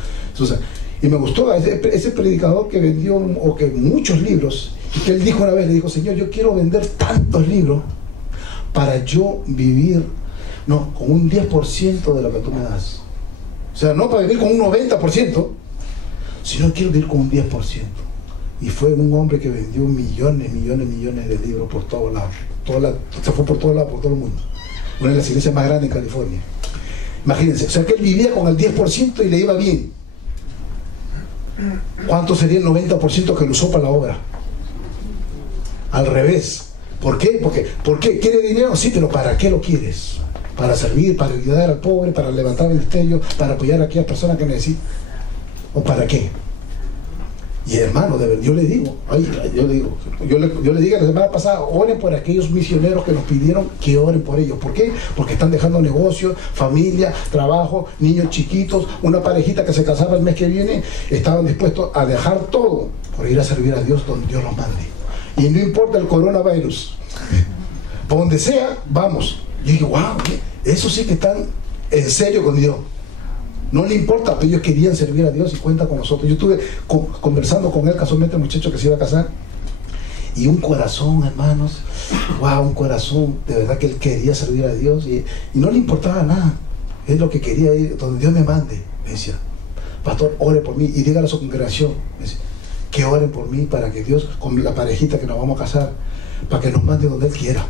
y me gustó ese predicador que vendió o que muchos libros, y que él dijo una vez, le dijo, Señor, yo quiero vender tantos libros para yo vivir, no, con un 10% de lo que tú me das. O sea, no para vivir con un 90%, sino quiero vivir con un 10%. Y fue un hombre que vendió millones de libros por todos lados. Se fue por todos lados, por todo el mundo. Una de las iglesias más grandes en California. Imagínense, o sea que él vivía con el 10% y le iba bien. ¿Cuánto sería el 90% que lo usó para la obra? Al revés. ¿Por qué? ¿Por qué? ¿Quiere dinero? Sí, pero ¿para qué lo quieres? Para servir, para ayudar al pobre, para levantar el destello, para apoyar a aquellas personas que necesitan. ¿O para qué? Y hermano, de verdad, yo le dije la semana pasada, oren por aquellos misioneros que nos pidieron que oren por ellos. ¿Por qué? Porque están dejando negocios, familia, trabajo, niños chiquitos, una parejita que se casaba el mes que viene, estaban dispuestos a dejar todo por ir a servir a Dios donde Dios los mande. Y no importa el coronavirus, por donde sea, vamos. Y yo dije, wow, eso sí que están en serio con Dios. No le importa, pero ellos querían servir a Dios y cuenta con nosotros. Yo estuve conversando con él, casualmente el muchacho que se iba a casar, y un corazón, hermanos, wow, un corazón, de verdad que él quería servir a Dios y no le importaba nada. Él lo que quería ir donde Dios me mande. Me decía, pastor, ore por mí y dígale a su congregación, me decía, que oren por mí para que Dios, con la parejita que nos vamos a casar, para que nos mande donde Él quiera.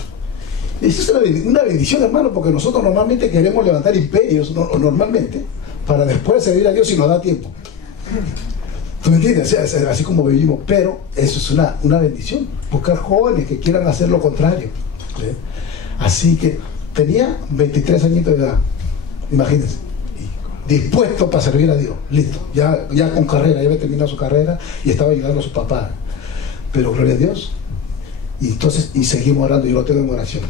Eso es una bendición, hermano, porque nosotros normalmente queremos levantar imperios, normalmente, para después servir a Dios si nos da tiempo. ¿Tú me entiendes? O sea, es así como vivimos, pero eso es una bendición. Buscar jóvenes que quieran hacer lo contrario. ¿Sí? Así que tenía 23 añitos de edad, imagínense, dispuesto para servir a Dios, listo, ya con carrera, ya había terminado su carrera y estaba ayudando a su papá. Pero gloria a Dios. Y entonces, y seguimos orando, yo lo tengo en oración.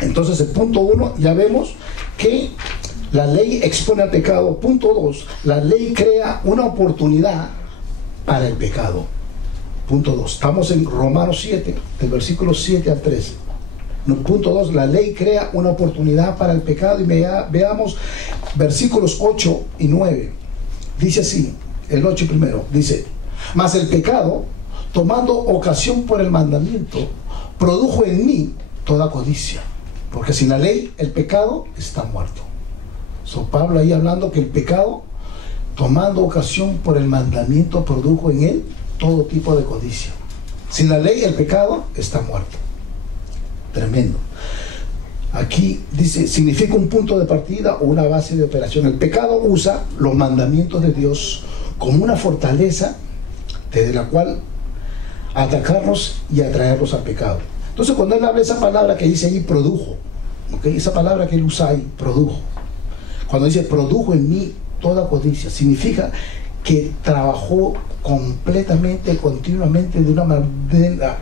Entonces, el punto 1, ya vemos que la ley expone al pecado. Punto 2, la ley crea una oportunidad para el pecado. Punto 2, estamos en Romanos 7, del versículo 7 al 13. Punto 2, la ley crea una oportunidad para el pecado. Y veamos versículos 8 y 9. Dice así, el 8 primero, dice: mas el pecado, tomando ocasión por el mandamiento, produjo en mí toda codicia, porque sin la ley el pecado está muerto. Pablo ahí hablando que el pecado, tomando ocasión por el mandamiento, produjo en él todo tipo de codicia. Sin la ley el pecado está muerto. Tremendo. Aquí dice, significa un punto de partida o una base de operación. El pecado usa los mandamientos de Dios como una fortaleza desde la cual atacarlos y atraerlos al pecado. Entonces, cuando él habla esa palabra que dice ahí, produjo, ¿okay? Esa palabra que él usa ahí, produjo. Cuando dice produjo en mí toda codicia, significa que trabajó completamente, continuamente, de una manera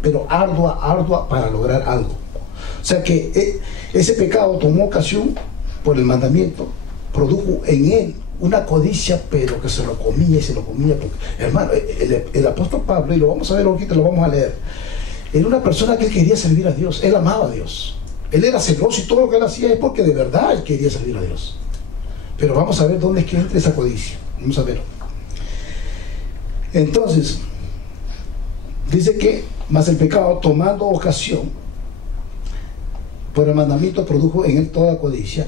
pero ardua para lograr algo. O sea que ese pecado tomó ocasión por el mandamiento, produjo en él una codicia, pero que se lo comía y se lo comía. Porque, hermano, el apóstol Pablo, y lo vamos a ver ahorita, lo vamos a leer, era una persona que quería servir a Dios, él amaba a Dios, él era celoso y todo lo que él hacía es porque de verdad él quería servir a Dios. Pero vamos a ver dónde es que entra esa codicia. Vamos a ver. Entonces, dice que, mas el pecado, tomando ocasión por el mandamiento, produjo en él toda codicia.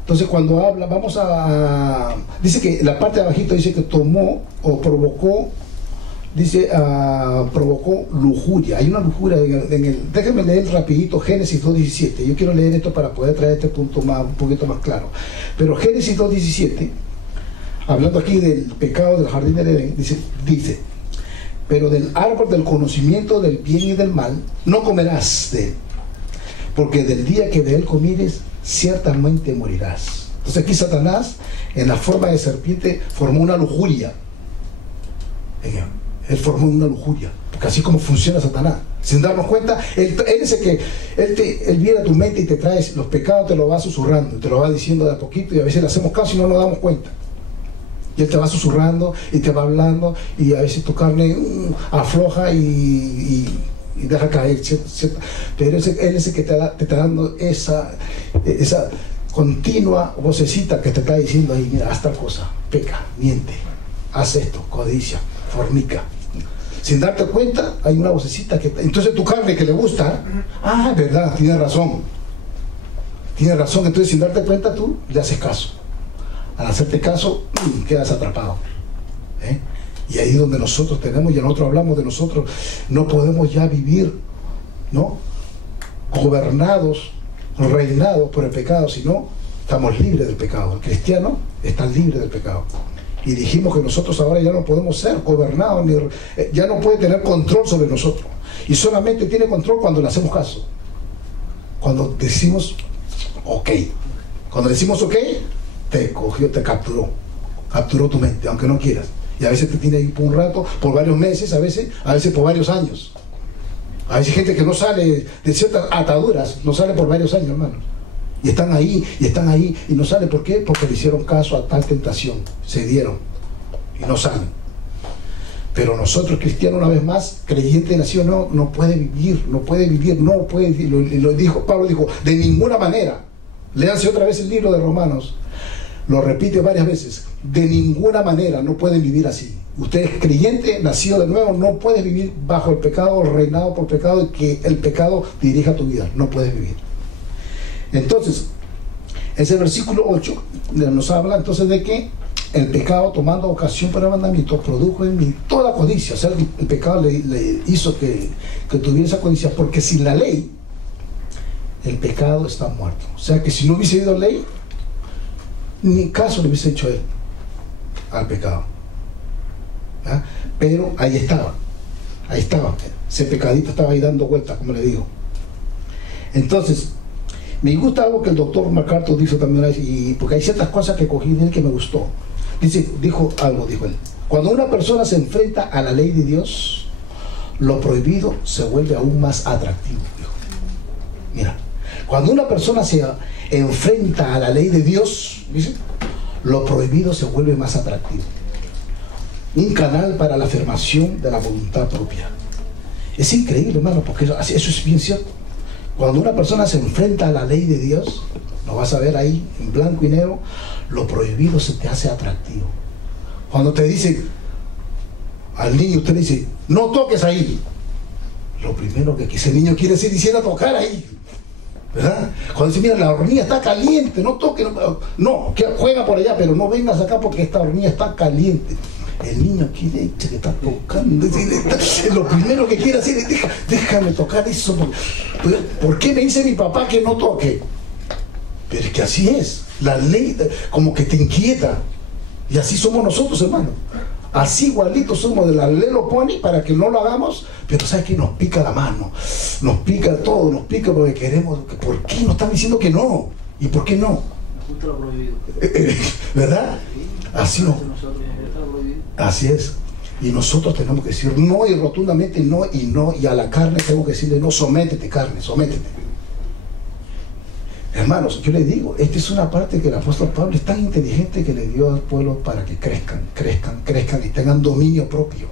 Entonces, cuando habla, dice que la parte de abajito dice que tomó o provocó, dice, provocó lujuria. Hay una lujuria déjenme leer rapidito Génesis 2.17. Yo quiero leer esto para poder traer este punto un poquito más claro. Pero Génesis 2.17, hablando aquí del pecado del jardín del Edén, dice: pero del árbol del conocimiento del bien y del mal no comerás de él, porque del día que de él comieres, ciertamente morirás. Entonces aquí Satanás, en la forma de serpiente, formó una lujuria. Él formó una lujuria, porque así como funciona Satanás, sin darnos cuenta, él es el que él viene a tu mente y te trae los pecados, te lo va susurrando, te lo va diciendo de a poquito, y a veces le hacemos caso y no nos damos cuenta. Y él te va susurrando y te va hablando, y a veces tu carne afloja y deja caer, ¿cierto? Pero él es el que te está dando esa continua vocecita que te está diciendo ahí: mira, haz tal cosa, peca, miente, haz esto, codicia, fornica. Sin darte cuenta, hay una vocecita que... Entonces tu carne que le gusta, verdad, tiene razón. Entonces sin darte cuenta tú le haces caso. Al hacerte caso, quedas atrapado. Y ahí es donde nosotros tenemos, y nosotros hablamos de nosotros, no podemos ya vivir, ¿no?, gobernados, reinados por el pecado, sino estamos libres del pecado. El cristiano está libre del pecado. Y dijimos que nosotros ahora ya no podemos ser gobernados, ya no puede tener control sobre nosotros. Y solamente tiene control cuando le hacemos caso. Cuando decimos ok. Cuando decimos ok, te cogió, te capturó tu mente, aunque no quieras. Y a veces te tiene ahí por un rato, por varios meses, a veces por varios años. A veces gente que no sale de ciertas ataduras, no sale por varios años, hermano. Y están ahí, y no sale. ¿Por qué? Porque le hicieron caso a tal tentación, se dieron y no salen. Pero nosotros, cristianos, una vez más, creyente nacido, no puede vivir. Lo dijo, Pablo dijo, de ninguna manera. Léanse otra vez el libro de Romanos, lo repite varias veces: de ninguna manera no pueden vivir así. Usted es creyente, nacido de nuevo, no puedes vivir bajo el pecado, reinado por pecado, y que el pecado dirija tu vida. No puedes vivir. Entonces, ese versículo 8 nos habla entonces de que el pecado, tomando ocasión por el mandamiento, produjo en mí toda codicia. O sea, el pecado le hizo que tuviera esa codicia, porque sin la ley el pecado está muerto. O sea que si no hubiese habido ley, ni caso le hubiese hecho él al pecado. ¿verdad? Pero ahí estaba, ese pecadito estaba ahí dando vueltas, como le digo. Entonces, me gusta algo que el doctor MacArthur dijo también, y porque hay ciertas cosas que cogí de él que me gustó. Dijo él, cuando una persona se enfrenta a la ley de Dios, lo prohibido se vuelve aún más atractivo, dijo. Mira, cuando una persona se enfrenta a la ley de Dios, dice, lo prohibido se vuelve más atractivo. Un canal para la afirmación de la voluntad propia. Es increíble, hermano, porque eso es bien cierto. Cuando una persona se enfrenta a la ley de Dios, lo vas a ver ahí en blanco y negro, lo prohibido se te hace atractivo. Cuando te dicen al niño, usted le dice, no toques ahí, lo primero que ese niño quiere decir, quisiera tocar ahí, ¿verdad? Cuando dice, mira, la hornilla está caliente, no toques, no, que juega por allá, pero no vengas acá porque esta hornilla está caliente. El niño quiere que está tocando, lo primero que quiere hacer es, déjame tocar eso. ¿Por qué me dice mi papá que no toque? Pero es que así es, la ley como que te inquieta, y así somos nosotros, hermano. Así igualitos somos, de la ley lo pone para que no lo hagamos, pero ¿sabes qué? Nos pica la mano, nos pica todo, nos pica porque queremos. ¿Por qué nos están diciendo que no? ¿Y por qué no? Nos gusta lo prohibido. ¿Verdad? Así no. Así es. Y nosotros tenemos que decir no, y rotundamente no, y a la carne tengo que decirle no, sométete carne, sométete. Hermanos, yo les digo, esta es una parte que el apóstol Pablo es tan inteligente que le dio al pueblo para que crezcan y tengan dominio propio,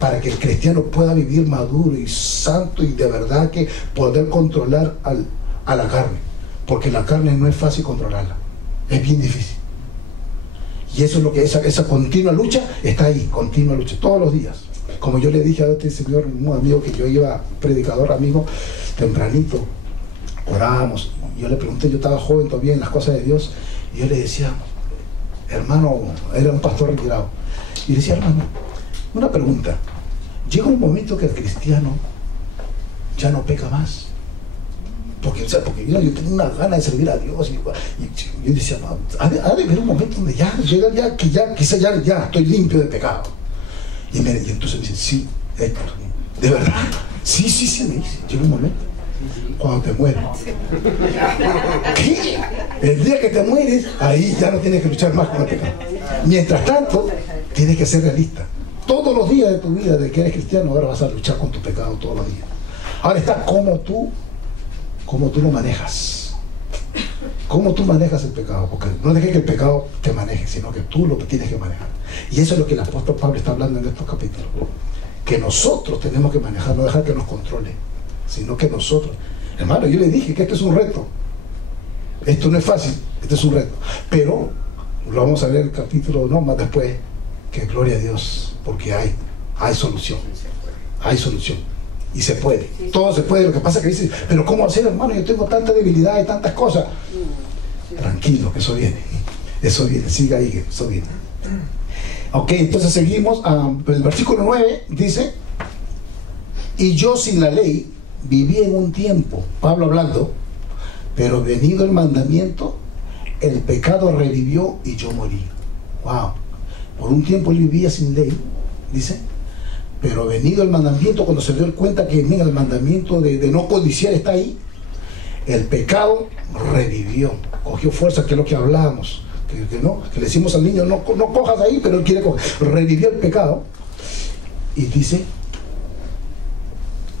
para que el cristiano pueda vivir maduro y santo y de verdad que poder controlar a la carne, porque la carne no es fácil controlarla, es bien difícil. Y eso es lo que esa continua lucha está ahí, continua lucha, todos los días. Como yo le dije a este señor, un amigo que yo iba, predicador amigo, tempranito, orábamos. Yo le pregunté, yo estaba joven todavía en las cosas de Dios, y yo le decía, hermano, era un pastor retirado, y le decía, hermano, una pregunta, llega un momento que el cristiano ya no peca más. Porque yo tengo una gana de servir a Dios, y yo decía, ha de haber un momento donde ya quizá ya estoy limpio de pecado. Y entonces me dice, sí, Héctor, ¿de verdad? Sí, me dice, llega un momento, cuando te mueres. ¿Qué? El día que te mueres, ahí ya no tienes que luchar más con el pecado. Mientras tanto, tienes que ser realista. Todos los días de tu vida, de que eres cristiano, ahora vas a luchar con tu pecado todos los días. Ahora está como tú lo manejas. Cómo tú manejas el pecado, porque no dejes que el pecado te maneje, sino que tú lo tienes que manejar. Y eso es lo que el apóstol Pablo está hablando en estos capítulos, que nosotros tenemos que manejar, no dejar que nos controle, sino que nosotros, hermano, yo le dije que esto es un reto, esto no es fácil, esto es un reto, pero lo vamos a ver el capítulo no más después, que gloria a Dios, porque hay solución, y se puede, todo se puede. Lo que pasa es que dice, pero ¿cómo hacer, hermano? Yo tengo tanta debilidad y tantas cosas. Tranquilo, que eso viene, siga ahí, eso viene. Ok, entonces seguimos. El versículo 9 dice, y yo sin la ley viví en un tiempo, Pablo hablando, pero venido el mandamiento, el pecado revivió y yo morí. Wow, por un tiempo él vivía sin ley, dice, pero venido el mandamiento, cuando se dio cuenta que mira, el mandamiento de no codiciar está ahí, el pecado revivió, cogió fuerza, que es lo que hablábamos, que le decimos al niño, no cojas ahí, pero él quiere coger. Revivió el pecado y dice,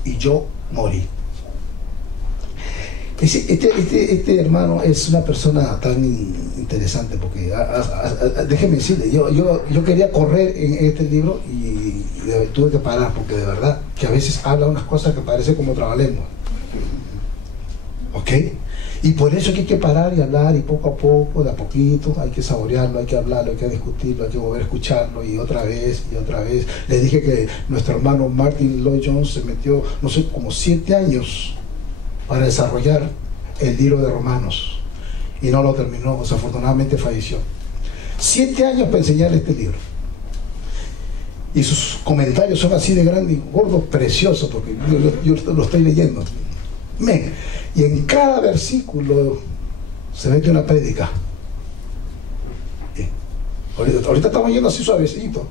y yo morí. Este hermano es una persona tan interesante, porque déjeme decirle, yo quería correr en este libro y tuve que parar, porque de verdad que a veces habla unas cosas que parece como trabalengua, ¿ok? Y por eso hay que parar y hablar, y poco a poco, de a poquito, hay que saborearlo, hay que hablarlo, hay que discutirlo, hay que volver a escucharlo, y otra vez, y otra vez. Le dije que nuestro hermano Martin Lloyd-Jones se metió, no sé, como 7 años para desarrollar el libro de Romanos, y no lo terminó, desafortunadamente falleció. 7 años para enseñarle este libro, y sus comentarios son así de grandes y gordos, preciosos, porque yo lo estoy leyendo. Men, y en cada versículo se mete una prédica. Ahorita estamos yendo así suavecito,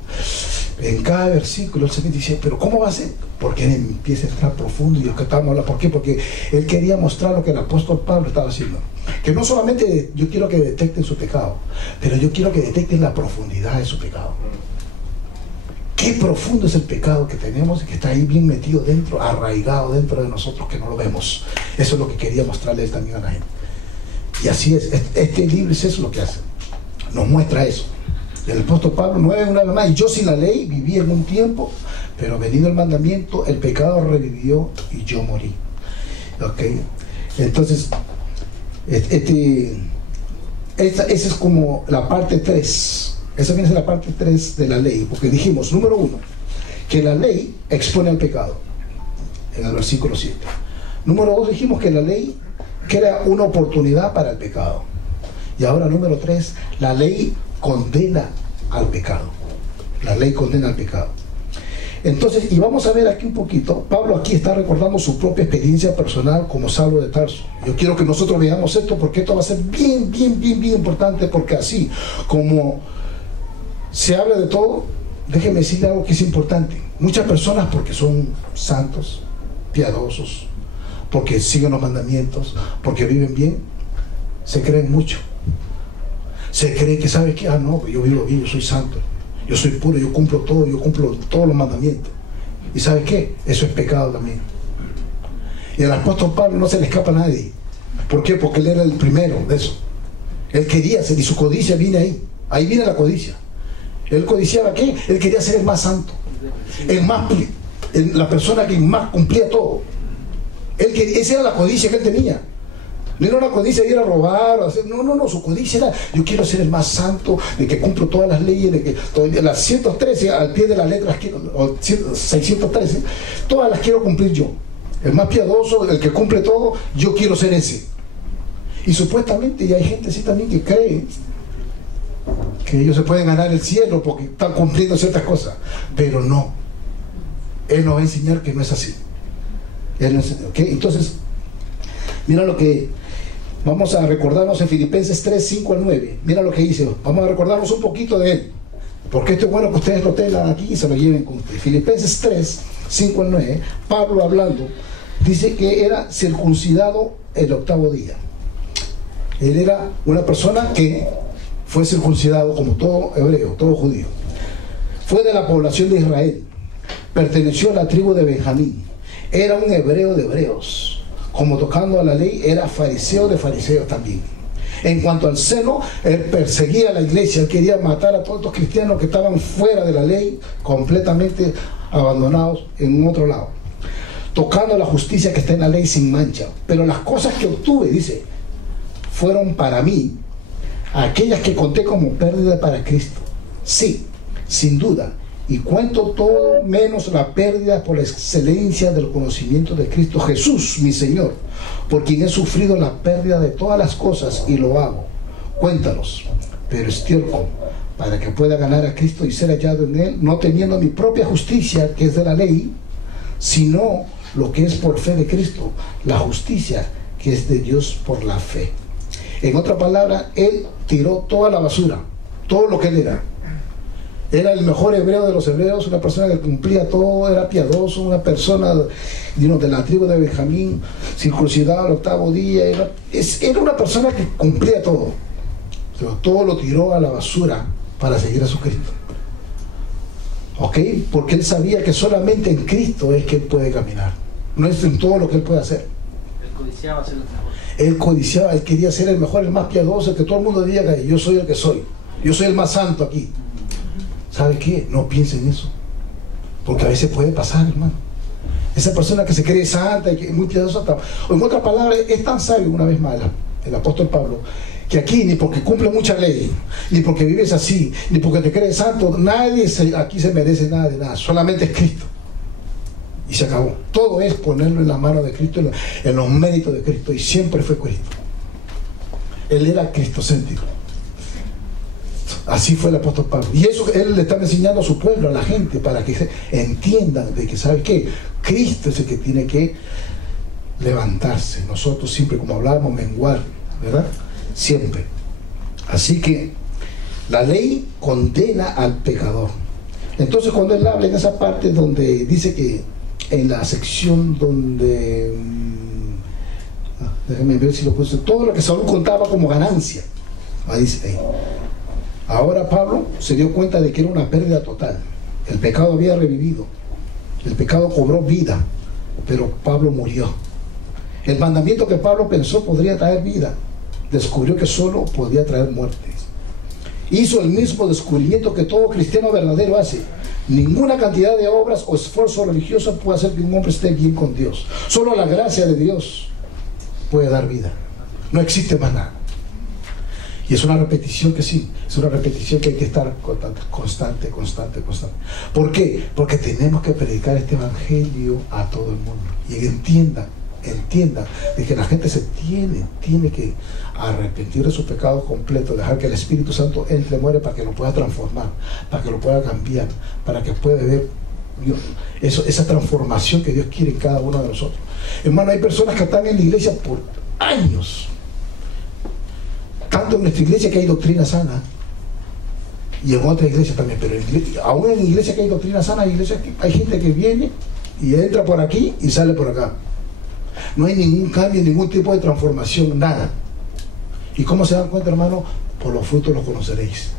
En cada versículo el Señor dice, pero ¿cómo va a ser? Porque él empieza a entrar profundo. Y lo que estamos hablando, ¿por qué? Porque él quería mostrar lo que el apóstol Pablo estaba haciendo. Que no solamente yo quiero que detecten su pecado, pero yo quiero que detecten la profundidad de su pecado. Qué profundo es el pecado que tenemos y que está ahí bien metido dentro, arraigado dentro de nosotros, que no lo vemos. Eso es lo que quería mostrarle también a la gente. Y así es, este libro es eso lo que hace, nos muestra eso. El apóstol Pablo una vez más, y yo sin la ley viví en un tiempo, pero venido el mandamiento, el pecado revivió y yo morí. ¿Okay? Entonces, esa es como la parte 3. Esa viene a ser la parte 3 de la ley, porque dijimos, número 1, que la ley expone al pecado, en el versículo 7. Número 2, dijimos que la ley crea una oportunidad para el pecado. Y ahora, número 3, la ley condena al pecado. La ley condena al pecado. Entonces, y vamos a ver aquí un poquito, Pablo aquí está recordando su propia experiencia personal como Saulo de Tarso. Yo quiero que nosotros veamos esto, porque esto va a ser bien importante, porque así como se habla de todo, déjeme decirle algo que es importante. Muchas personas, porque son santos, piadosos, porque siguen los mandamientos, porque viven bien, se creen mucho. Se cree que, ¿sabe qué? No, yo vivo bien, yo soy santo, yo soy puro, yo cumplo todo, yo cumplo todos los mandamientos. ¿Y sabe qué? Eso es pecado también. Y al apóstol Pablo no se le escapa a nadie. ¿Por qué? Porque él era el primero de eso. Él quería ser, y su codicia viene ahí. Ahí viene la codicia. Él codiciaba ¿qué? Él quería ser el más santo, la persona que más cumplía todo. Esa era la codicia que él tenía. No era una codicia de ir a robar o hacer, no, su codicia era, yo quiero ser el más santo, de que cumplo todas las leyes, de que las 113 al pie de las letras, o 613, todas las quiero cumplir yo. El más piadoso, el que cumple todo, yo quiero ser ese. Y supuestamente, y hay gente así también que cree que ellos se pueden ganar el cielo porque están cumpliendo ciertas cosas, pero no. Él nos va a enseñar que no es así. ¿Okay? Entonces, mira lo que vamos a recordarnos en Filipenses 3, 5 al 9. Mira lo que dice. Vamos a recordarnos un poquito de él, porque esto es bueno que ustedes lo tengan aquí y se lo lleven con ustedes. Filipenses 3, 5 al 9. Pablo hablando, dice que era circuncidado el 8º día. Él era una persona que fue circuncidado como todo hebreo, todo judío. Fue de la población de Israel. Perteneció a la tribu de Benjamín. Era un hebreo de hebreos. Como tocando a la ley, era fariseo de fariseos también. En cuanto al celo, él perseguía a la iglesia. Él quería matar a todos los cristianos que estaban fuera de la ley, completamente abandonados en otro lado. Tocando la justicia que está en la ley sin mancha. Pero las cosas que obtuve, dice, fueron para mí aquellas que conté como pérdida para Cristo. Sí, sin duda, y cuento todo menos la pérdida por la excelencia del conocimiento de Cristo Jesús, mi Señor, por quien he sufrido la pérdida de todas las cosas y lo hago. Cuéntalos, pero estiércol, para que pueda ganar a Cristo y ser hallado en él, no teniendo mi propia justicia, que es de la ley, sino lo que es por fe de Cristo, la justicia que es de Dios por la fe. En otra palabra, él tiró toda la basura, todo lo que él era. Era el mejor hebreo de los hebreos, una persona que cumplía todo, era piadoso, una persona de la tribu de Benjamín, circuncidado al 8º día. Era una persona que cumplía todo. Pero todo lo tiró a la basura para seguir a su Cristo. ¿Ok? Porque él sabía que solamente en Cristo es que él puede caminar. No es en todo lo que él puede hacer. Él codiciaba ser el mejor. Él codiciaba, él quería ser el mejor, el más piadoso, que todo el mundo diga que yo soy el que soy. Yo soy el más santo aquí. ¿Sabe qué? No piense en eso. Porque a veces puede pasar, hermano. Esa persona que se cree santa y que es muy piadosa, o en otras palabras, es tan sabio, una vez más, el apóstol Pablo, que aquí ni porque cumple mucha ley, ni porque vives así, ni porque te crees santo, nadie aquí se merece nada de nada. Solamente es Cristo. Y se acabó. Todo es ponerlo en la mano de Cristo, en los méritos de Cristo. Y siempre fue Cristo. Él era cristocéntrico. Así fue el apóstol Pablo. Y eso él le está enseñando a su pueblo, a la gente, para que entiendan de que, ¿sabe qué? Cristo es el que tiene que levantarse. Nosotros siempre, como hablábamos, menguar, ¿verdad? Siempre. Así que la ley condena al pecador. Entonces cuando él habla en esa parte donde dice que en la sección donde déjenme ver si lo puse, todo lo que Saúl contaba como ganancia, ahí dice ahí. Ahora Pablo se dio cuenta de que era una pérdida total. El pecado había revivido, el pecado cobró vida, pero Pablo murió. El mandamiento que Pablo pensó podría traer vida, descubrió que solo podía traer muerte. Hizo el mismo descubrimiento que todo cristiano verdadero hace. Ninguna cantidad de obras o esfuerzo religioso puede hacer que un hombre esté bien con Dios. Solo la gracia de Dios puede dar vida. No existe más nada. Y es una repetición que sí, es una repetición que hay que estar constante. ¿Por qué? Porque tenemos que predicar este evangelio a todo el mundo. Y entienda de que la gente se tiene que arrepentir de su pecado completo, dejar que el Espíritu Santo entre, muere para que lo pueda transformar, para que lo pueda cambiar, para que pueda ver esa transformación que Dios quiere en cada uno de nosotros. Hermano, hay personas que están en la iglesia por años, tanto en nuestra iglesia que hay doctrina sana y en otras iglesias también, pero aún en la iglesia que hay doctrina sana, hay gente que viene y entra por aquí y sale por acá. No hay ningún cambio, ningún tipo de transformación, nada. ¿Y cómo se dan cuenta, hermano? Por los frutos los conoceréis.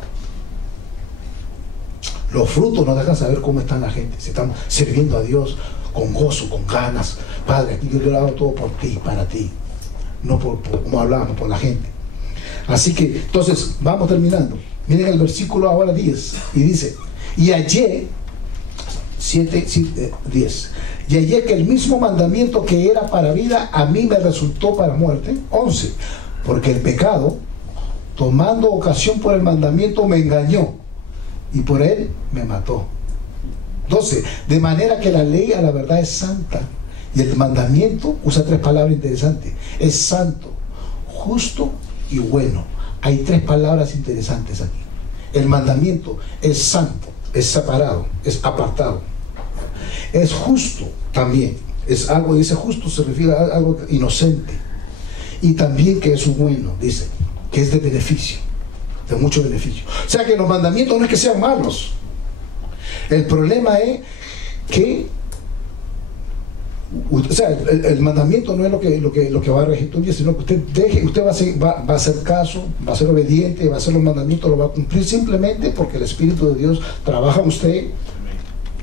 Los frutos nos dejan saber cómo está la gente, si están sirviendo a Dios con gozo, con ganas. Padre, aquí yo lo hago todo por ti, para ti, no por como hablábamos, por la gente. Así que, entonces, vamos terminando. Miren el versículo ahora 10, y dice, y hallé 10. Y hallé que el mismo mandamiento que era para vida, a mí me resultó para muerte. 11. Porque el pecado, tomando ocasión por el mandamiento, me engañó, y por él me mató. 12. De manera que la ley a la verdad es santa, y el mandamiento usa 3 palabras interesantes. Es santo, justo y bueno. Hay 3 palabras interesantes aquí. El mandamiento es santo, es separado, es apartado. Es justo también, es algo, dice justo, se refiere a algo inocente. Y también que es bueno, dice, que es de beneficio, de mucho beneficio. O sea que los mandamientos no es que sean malos. El problema es que, o sea, el mandamiento no es lo que va a regir tu vida, sino que usted va a hacer caso, va a ser obediente, va a hacer los mandamientos, lo va a cumplir simplemente porque el Espíritu de Dios trabaja en usted.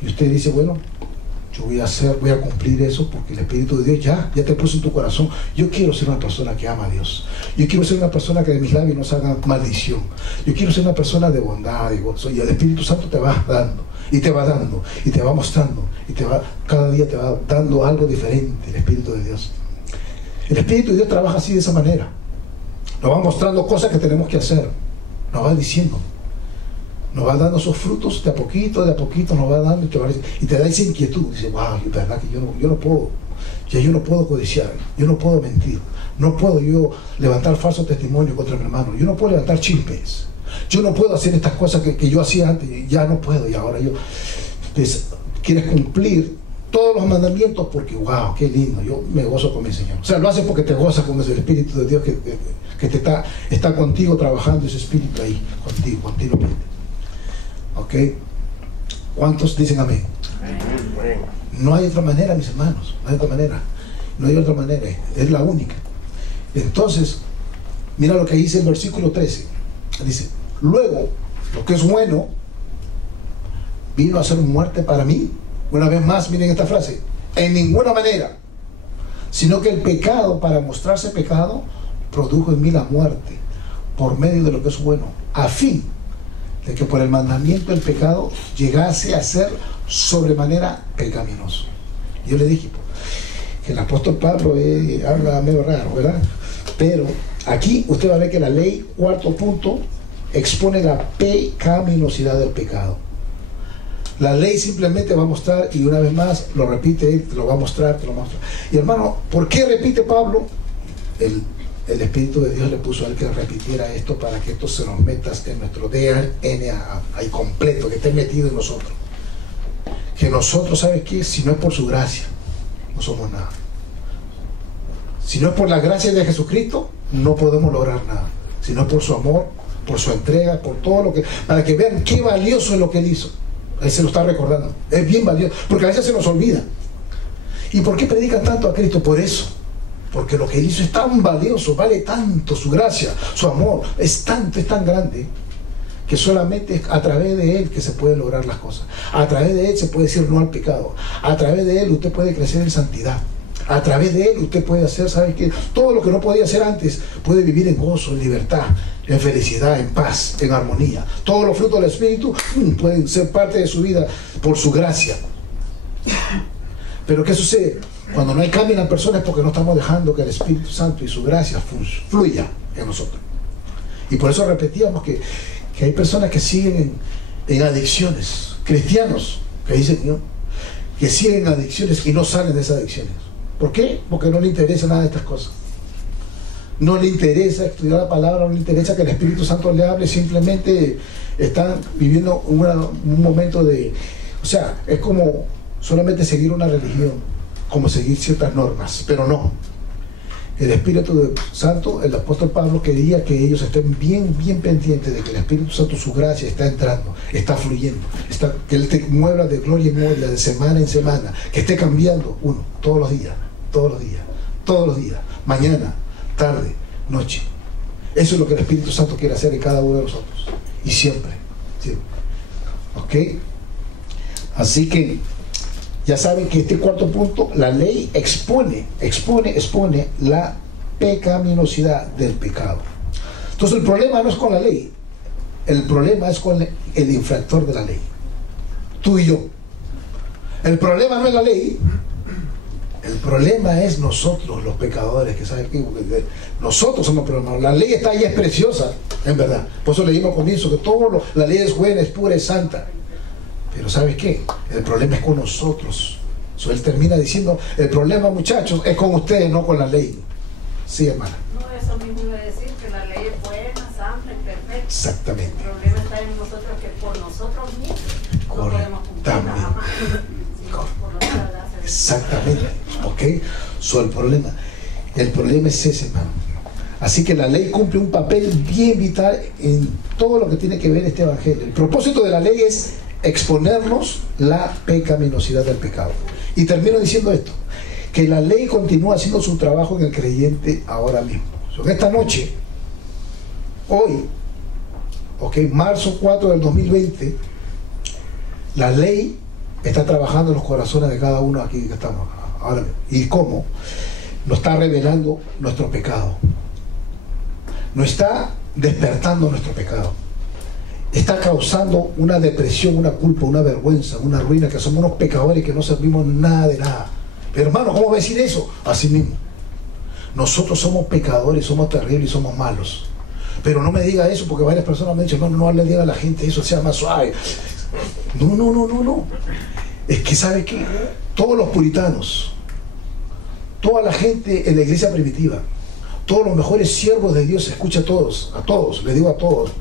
Y usted dice, bueno, yo voy a cumplir eso porque el Espíritu de Dios ya te puso en tu corazón. Yo quiero ser una persona que ama a Dios. Yo quiero ser una persona que de mis labios no salga maldición. Yo quiero ser una persona de bondad, de gozo. Y el Espíritu Santo te va dando, y te va dando, y te va mostrando, y cada día te va dando algo diferente, el Espíritu de Dios. El Espíritu de Dios trabaja así, de esa manera. Nos va mostrando cosas que tenemos que hacer. Nos va diciendo. Nos va dando esos frutos de a poquito nos va dando, y te da esa inquietud. Dice, wow, es verdad que yo no puedo codiciar, yo no puedo mentir, no puedo yo levantar falso testimonio contra mi hermano, yo no puedo levantar chismes, yo no puedo hacer estas cosas que yo hacía antes, ya no puedo, y ahora yo. Entonces, quieres cumplir todos los mandamientos porque, wow, qué lindo, yo me gozo con mi Señor. O sea, lo haces porque te gozas con el Espíritu de Dios que te está contigo, trabajando ese Espíritu ahí, contigo, continuamente. ¿Ok? ¿Cuántos dicen amén? No hay otra manera, mis hermanos, no hay otra manera, es la única. Entonces, mira lo que dice el versículo 13. Dice, luego, lo que es bueno vino a ser muerte para mí. Una vez más, miren esta frase, en ninguna manera, sino que el pecado, para mostrarse pecado, produjo en mí la muerte por medio de lo que es bueno, a fin de que por el mandamiento el pecado llegase a ser sobremanera pecaminoso. Yo le dije que el apóstol Pablo habla medio raro, ¿verdad? Pero aquí usted va a ver que la ley, 4º punto, expone la pecaminosidad del pecado. La ley simplemente va a mostrar, y una vez más lo repite, te lo va a mostrar. Y hermano, ¿por qué repite Pablo? El Espíritu de Dios le puso a él que repitiera esto para que esto se nos meta en nuestro DNA ahí completo, que esté metido en nosotros. Que nosotros, ¿sabes qué? Si no es por su gracia, no somos nada. Si no es por la gracia de Jesucristo, no podemos lograr nada. Si no es por su amor, por su entrega, por todo lo que... Para que vean qué valioso es lo que él hizo. Ahí se lo está recordando. Es bien valioso, porque a veces se nos olvida. ¿Y por qué predican tanto a Cristo? Por eso. Porque lo que Él hizo es tan valioso, vale tanto, su gracia, su amor, es tanto, es tan grande, que solamente es a través de Él que se pueden lograr las cosas. A través de Él se puede decir no al pecado. A través de Él usted puede crecer en santidad. A través de Él usted puede hacer, ¿sabe qué? Todo lo que no podía hacer antes, puede vivir en gozo, en libertad, en felicidad, en paz, en armonía. Todos los frutos del Espíritu pueden ser parte de su vida por su gracia. Pero ¿qué sucede? Cuando no hay cambio en la persona es porque no estamos dejando que el Espíritu Santo y su gracia fluya en nosotros. Y por eso repetíamos que hay personas que siguen en adicciones, cristianos que dicen, ¿no?, que siguen en adicciones y no salen de esas adicciones. ¿Por qué? Porque no le interesa nada de estas cosas. No le interesa estudiar la palabra, no le interesa que el Espíritu Santo le hable, simplemente están viviendo un momento de... O sea, es como solamente seguir una religión, como seguir ciertas normas, pero no. El Espíritu Santo, el apóstol Pablo quería que ellos estén bien pendientes de que el Espíritu Santo, su gracia, está entrando, está fluyendo, que Él te mueva de gloria en gloria, de semana en semana, que esté cambiando uno, todos los días, mañana, tarde, noche. Eso es lo que el Espíritu Santo quiere hacer en cada uno de nosotros, y siempre. ¿Ok? Así que ya saben que este cuarto punto, la ley expone la pecaminosidad del pecado. Entonces el problema no es con la ley, el problema es con el infractor de la ley, tú y yo. El problema no es la ley, el problema es nosotros los pecadores, que saben que nosotros somos problemas. La ley está ahí, es preciosa, en verdad. Por eso leímos al comienzo que la ley es buena, es pura, es santa. Pero ¿sabes qué? El problema es con nosotros. Él termina diciendo, el problema, muchachos, es con ustedes, no con la ley. Sí, hermana. No, eso mismo iba a decir, que la ley es buena, santa y perfecta. Exactamente. El problema está en nosotros, que por nosotros mismos no podemos cumplirla jamás. Exactamente. ¿Ok? El problema es ese, hermano. Así que la ley cumple un papel bien vital en todo lo que tiene que ver este evangelio. El propósito de la ley es exponernos la pecaminosidad del pecado. Y termino diciendo esto, que la ley continúa haciendo su trabajo en el creyente ahora mismo. En esta noche, hoy, marzo 4 del 2020, la ley está trabajando en los corazones de cada uno aquí que estamos ahora mismo. ¿Y cómo? Nos está revelando nuestro pecado, nos está despertando nuestro pecado, está causando una depresión, una culpa, una vergüenza, una ruina, que somos unos pecadores que no servimos nada de nada. Pero hermano, ¿cómo va a decir eso? Así mismo, nosotros somos pecadores, somos terribles y somos malos. Pero no me diga eso, porque varias personas me dicen, no le diga a la gente eso, sea más suave. No. Es que ¿sabe qué? Todos los puritanos, toda la gente en la iglesia primitiva, todos los mejores siervos de Dios, escucha a todos, les digo a todos,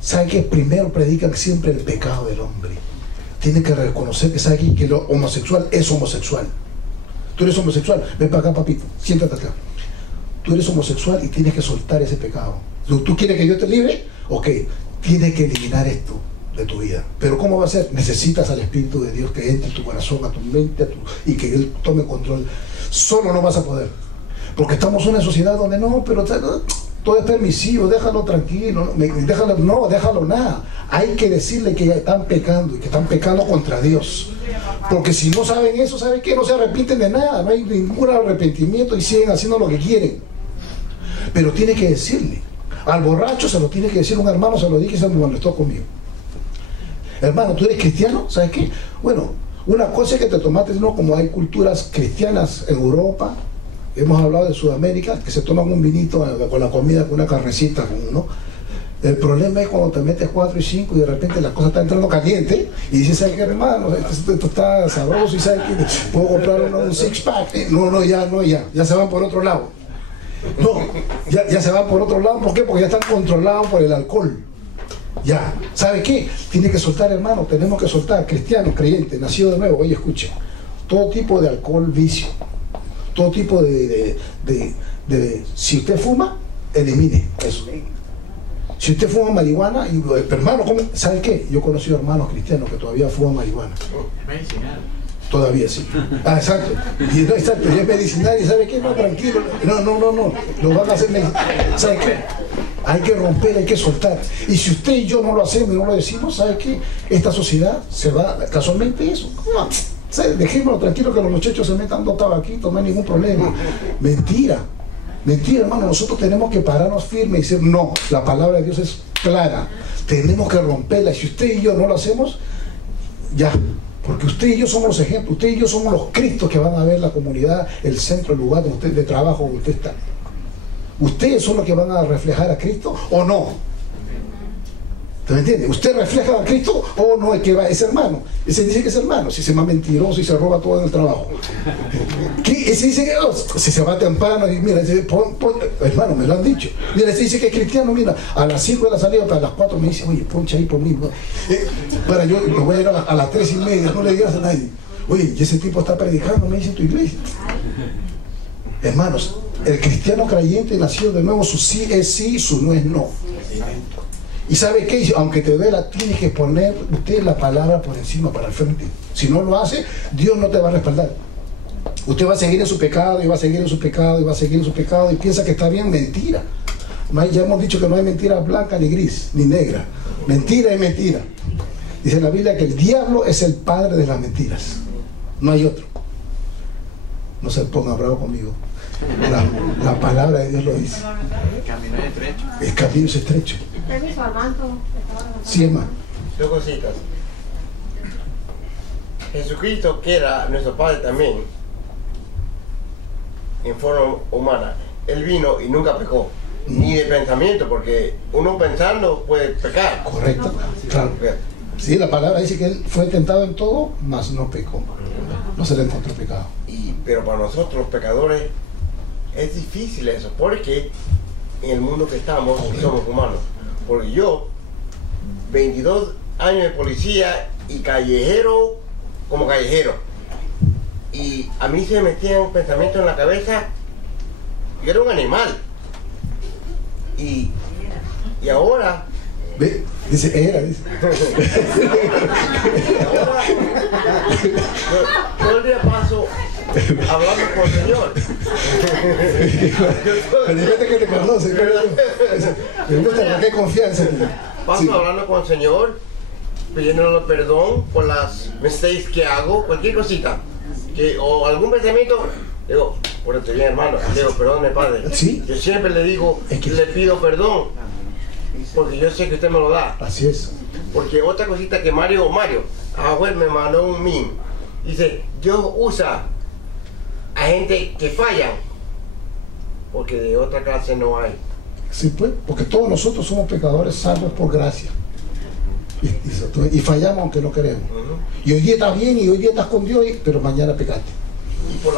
¿sabe qué? Primero predican siempre el pecado del hombre. Tienen que reconocer que, ¿sabe qué? Que lo homosexual es homosexual. Tú eres homosexual, ven para acá, papito, siéntate acá. Tú eres homosexual y tienes que soltar ese pecado. ¿Tú quieres que Dios te libre? Ok, tienes que eliminar esto de tu vida. Pero ¿cómo va a ser? Necesitas al Espíritu de Dios que entre en tu corazón, a tu mente, y que Él tome control. Solo no vas a poder, porque estamos en una sociedad donde no, pero todo es permisivo, déjalo tranquilo, déjalo nada. Hay que decirle que ya están pecando y que están pecando contra Dios, porque si no saben eso, ¿saben qué? No se arrepienten de nada, no hay ningún arrepentimiento y siguen haciendo lo que quieren. Pero tiene que decirle al borracho, se lo tiene que decir un hermano, se lo dije y se me molestó conmigo. Hermano, ¿tú eres cristiano? ¿Sabes qué? Bueno, una cosa es que te tomaste, ¿no? Como hay culturas cristianas en Europa, hemos hablado de Sudamérica, que se toman un vinito con la comida, con una carnecita, ¿no? El problema es cuando te metes 4 y 5 y de repente la cosa está entrando caliente y dices, ¿sabes qué, hermano? Esto está sabroso y ¿sabes qué? ¿Puedo comprar un six pack? Ya se van por otro lado. Ya se van por otro lado. ¿Por qué? Porque ya están controlados por el alcohol. Ya, ¿sabe qué? Tiene que soltar, hermano, tenemos que soltar, cristianos, creyentes, nacidos de nuevo. Oye, escuche, todo tipo de alcohol, vicio, todo tipo de si usted fuma, elimine eso. Si usted fuma marihuana, y, hermano, ¿sabe qué? Yo conocí hermanos cristianos que todavía fuman marihuana. Todavía sí. Ah, exacto. Y no, exacto, y es medicinal, y ¿sabe qué? No, tranquilo. No. Lo van a hacer medicinal. ¿Sabe qué? Hay que romper, hay que soltar. Y si usted y yo no lo hacemos y no lo decimos, ¿sabe qué? Esta sociedad se va, casualmente eso. No, dejémoslo tranquilo que los muchachos se metan dos tabaquitos, no hay ningún problema. Mentira, hermano. Nosotros tenemos que pararnos firmes y decir, no, la palabra de Dios es clara. Tenemos que romperla. Y si usted y yo no lo hacemos, ya. Porque usted y yo somos los ejemplos, usted y yo somos los Cristos que van a ver la comunidad, el centro, el lugar donde usted, de trabajo donde usted está. ¿Ustedes son los que van a reflejar a Cristo o no? ¿Te me entiende? ¿Usted refleja a Cristo o no es que va? Es hermano. Ese dice que es hermano, si se va mentiroso y se roba todo en el trabajo. Ese dice que si se va temprano y mira, ese, hermano, me lo han dicho. Mira, ese dice que es cristiano, mira, a las 5 de la salida, para las 4 me dice, oye, poncha ahí por mí. Para yo me voy a ir a las 3:30, no le digas a nadie. Oye, y ese tipo está predicando, me dice en tu iglesia. Hermanos, el cristiano creyente nacido de nuevo, su sí es sí, su no es no. ¿Y sabe qué? Aunque te duela, tiene que poner usted la palabra por encima, para el frente. Si no lo hace, Dios no te va a respaldar. Usted va a seguir en su pecado, y va a seguir en su pecado, y va a seguir en su pecado, y piensa que está bien. Mentira. Ya hemos dicho que no hay mentira blanca, ni gris, ni negra. Mentira es mentira. Dice la Biblia que el diablo es el padre de las mentiras. No hay otro. No se ponga bravo conmigo. La palabra de Dios lo dice. El camino es estrecho. El camino es estrecho. Permiso, Armando. Sí, hermano. Dos cositas. Jesucristo, que era nuestro Padre también, en forma humana, Él vino y nunca pecó. Ni de pensamiento, porque uno pensando puede pecar. Correcto, claro. Sí, la palabra dice que Él fue tentado en todo, mas no pecó. No se le encontró pecado. Pero para nosotros los pecadores es difícil eso, porque en el mundo que estamos somos humanos. Porque yo, 22 años de policía y callejero como callejero, y a mí se me metían pensamientos en la cabeza. Yo era un animal, y ahora ¿ve? Dice, dice. ahora todo el día paso hablando con el Señor. Felizmente que te conoce, me gusta, qué confianza. Paso Sí. hablando con el Señor, pidiéndole perdón por las mistakes que hago, cualquier cosita, o algún pensamiento. Digo, pórtate bien, hermano. Le digo, perdóneme, Padre. Sí. Yo siempre le digo, Es que- le pido perdón, porque yo sé que usted me lo da. Así es. Porque otra cosita que Mario, me mandó un meme. Dice, Dios usa a gente que falla, porque de otra clase no hay. Sí, pues, porque todos nosotros somos pecadores salvos por gracia. Y fallamos aunque no queremos. Y hoy día estás bien y hoy día estás con Dios, pero mañana pecaste. Y por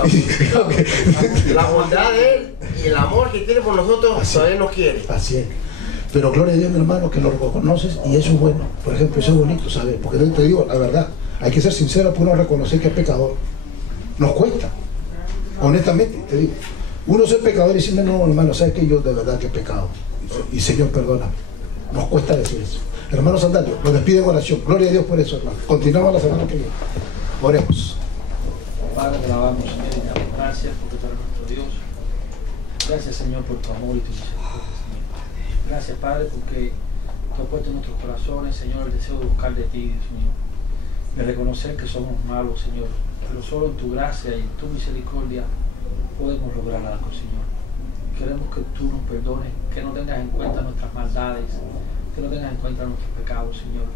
la bondad de Él y el amor que tiene por nosotros, Así. todavía nos quiere. Así es. Pero gloria a Dios, mi hermano, que lo reconoces, y eso es bueno. Por ejemplo, eso es bonito, ¿sabes? Porque te digo la verdad, hay que ser sincero para uno reconocer que es pecador. Nos cuesta. Honestamente, te digo. Uno ser pecador y decirme, no, hermano, ¿sabes que yo de verdad que he pecado? Y Señor, perdóname. Nos cuesta decir eso. Hermano Sandalio, nos despide en oración. Gloria a Dios por eso, hermano. Continuamos la semana que viene. Oremos. Padre, te alabamos, Señor, y te damos gracias porque tú eres nuestro Dios. Gracias, Señor, por tu amor y tu misericordia, Señor. Gracias, Padre, porque tú has puesto en nuestros corazones, Señor, el deseo de buscar de ti, Dios mío. De reconocer que somos malos, Señor. Pero solo en tu gracia y en tu misericordia podemos lograr algo, Señor. Queremos que tú nos perdones, que no tengas en cuenta nuestras maldades, que no tengas en cuenta nuestros pecados, Señor.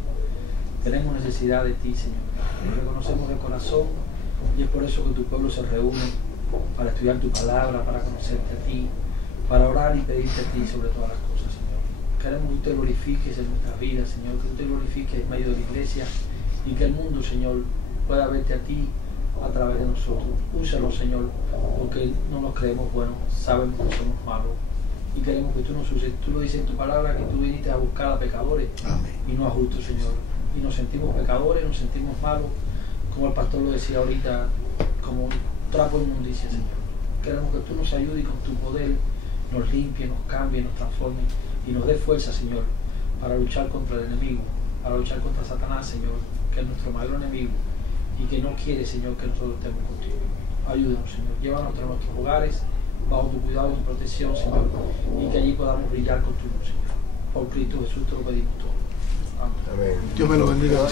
Tenemos necesidad de ti, Señor. Lo reconocemos de corazón. Y es por eso que tu pueblo se reúne para estudiar tu palabra, para conocerte a ti, para orar y pedirte a ti sobre todas las cosas, Señor. Queremos que tú te glorifiques en nuestras vidas, Señor, que tú te glorifiques en medio de la iglesia y que el mundo, Señor, pueda verte a ti a través de nosotros. Úsalo, Señor, porque no nos creemos buenos, sabemos que somos malos y queremos que tú nos uses. Tú lo dices en tu palabra, que tú viniste a buscar a pecadores y no a justos, Señor. Y nos sentimos pecadores, nos sentimos malos, como el pastor lo decía ahorita, como un trapo de inmundicia, Señor. Queremos que tú nos ayudes y con tu poder nos limpie, nos cambie, nos transforme y nos dé fuerza, Señor, para luchar contra el enemigo, para luchar contra Satanás, Señor, que es nuestro mayor enemigo y que no quiere, Señor, que nosotros estemos contigo. Ayúdanos, Señor, llévanos a nuestros hogares bajo tu cuidado y protección, Señor, y que allí podamos brillar con tu luz, Señor. Por Cristo Jesús te lo pedimos todo. Amén. Amén. Dios me lo bendiga.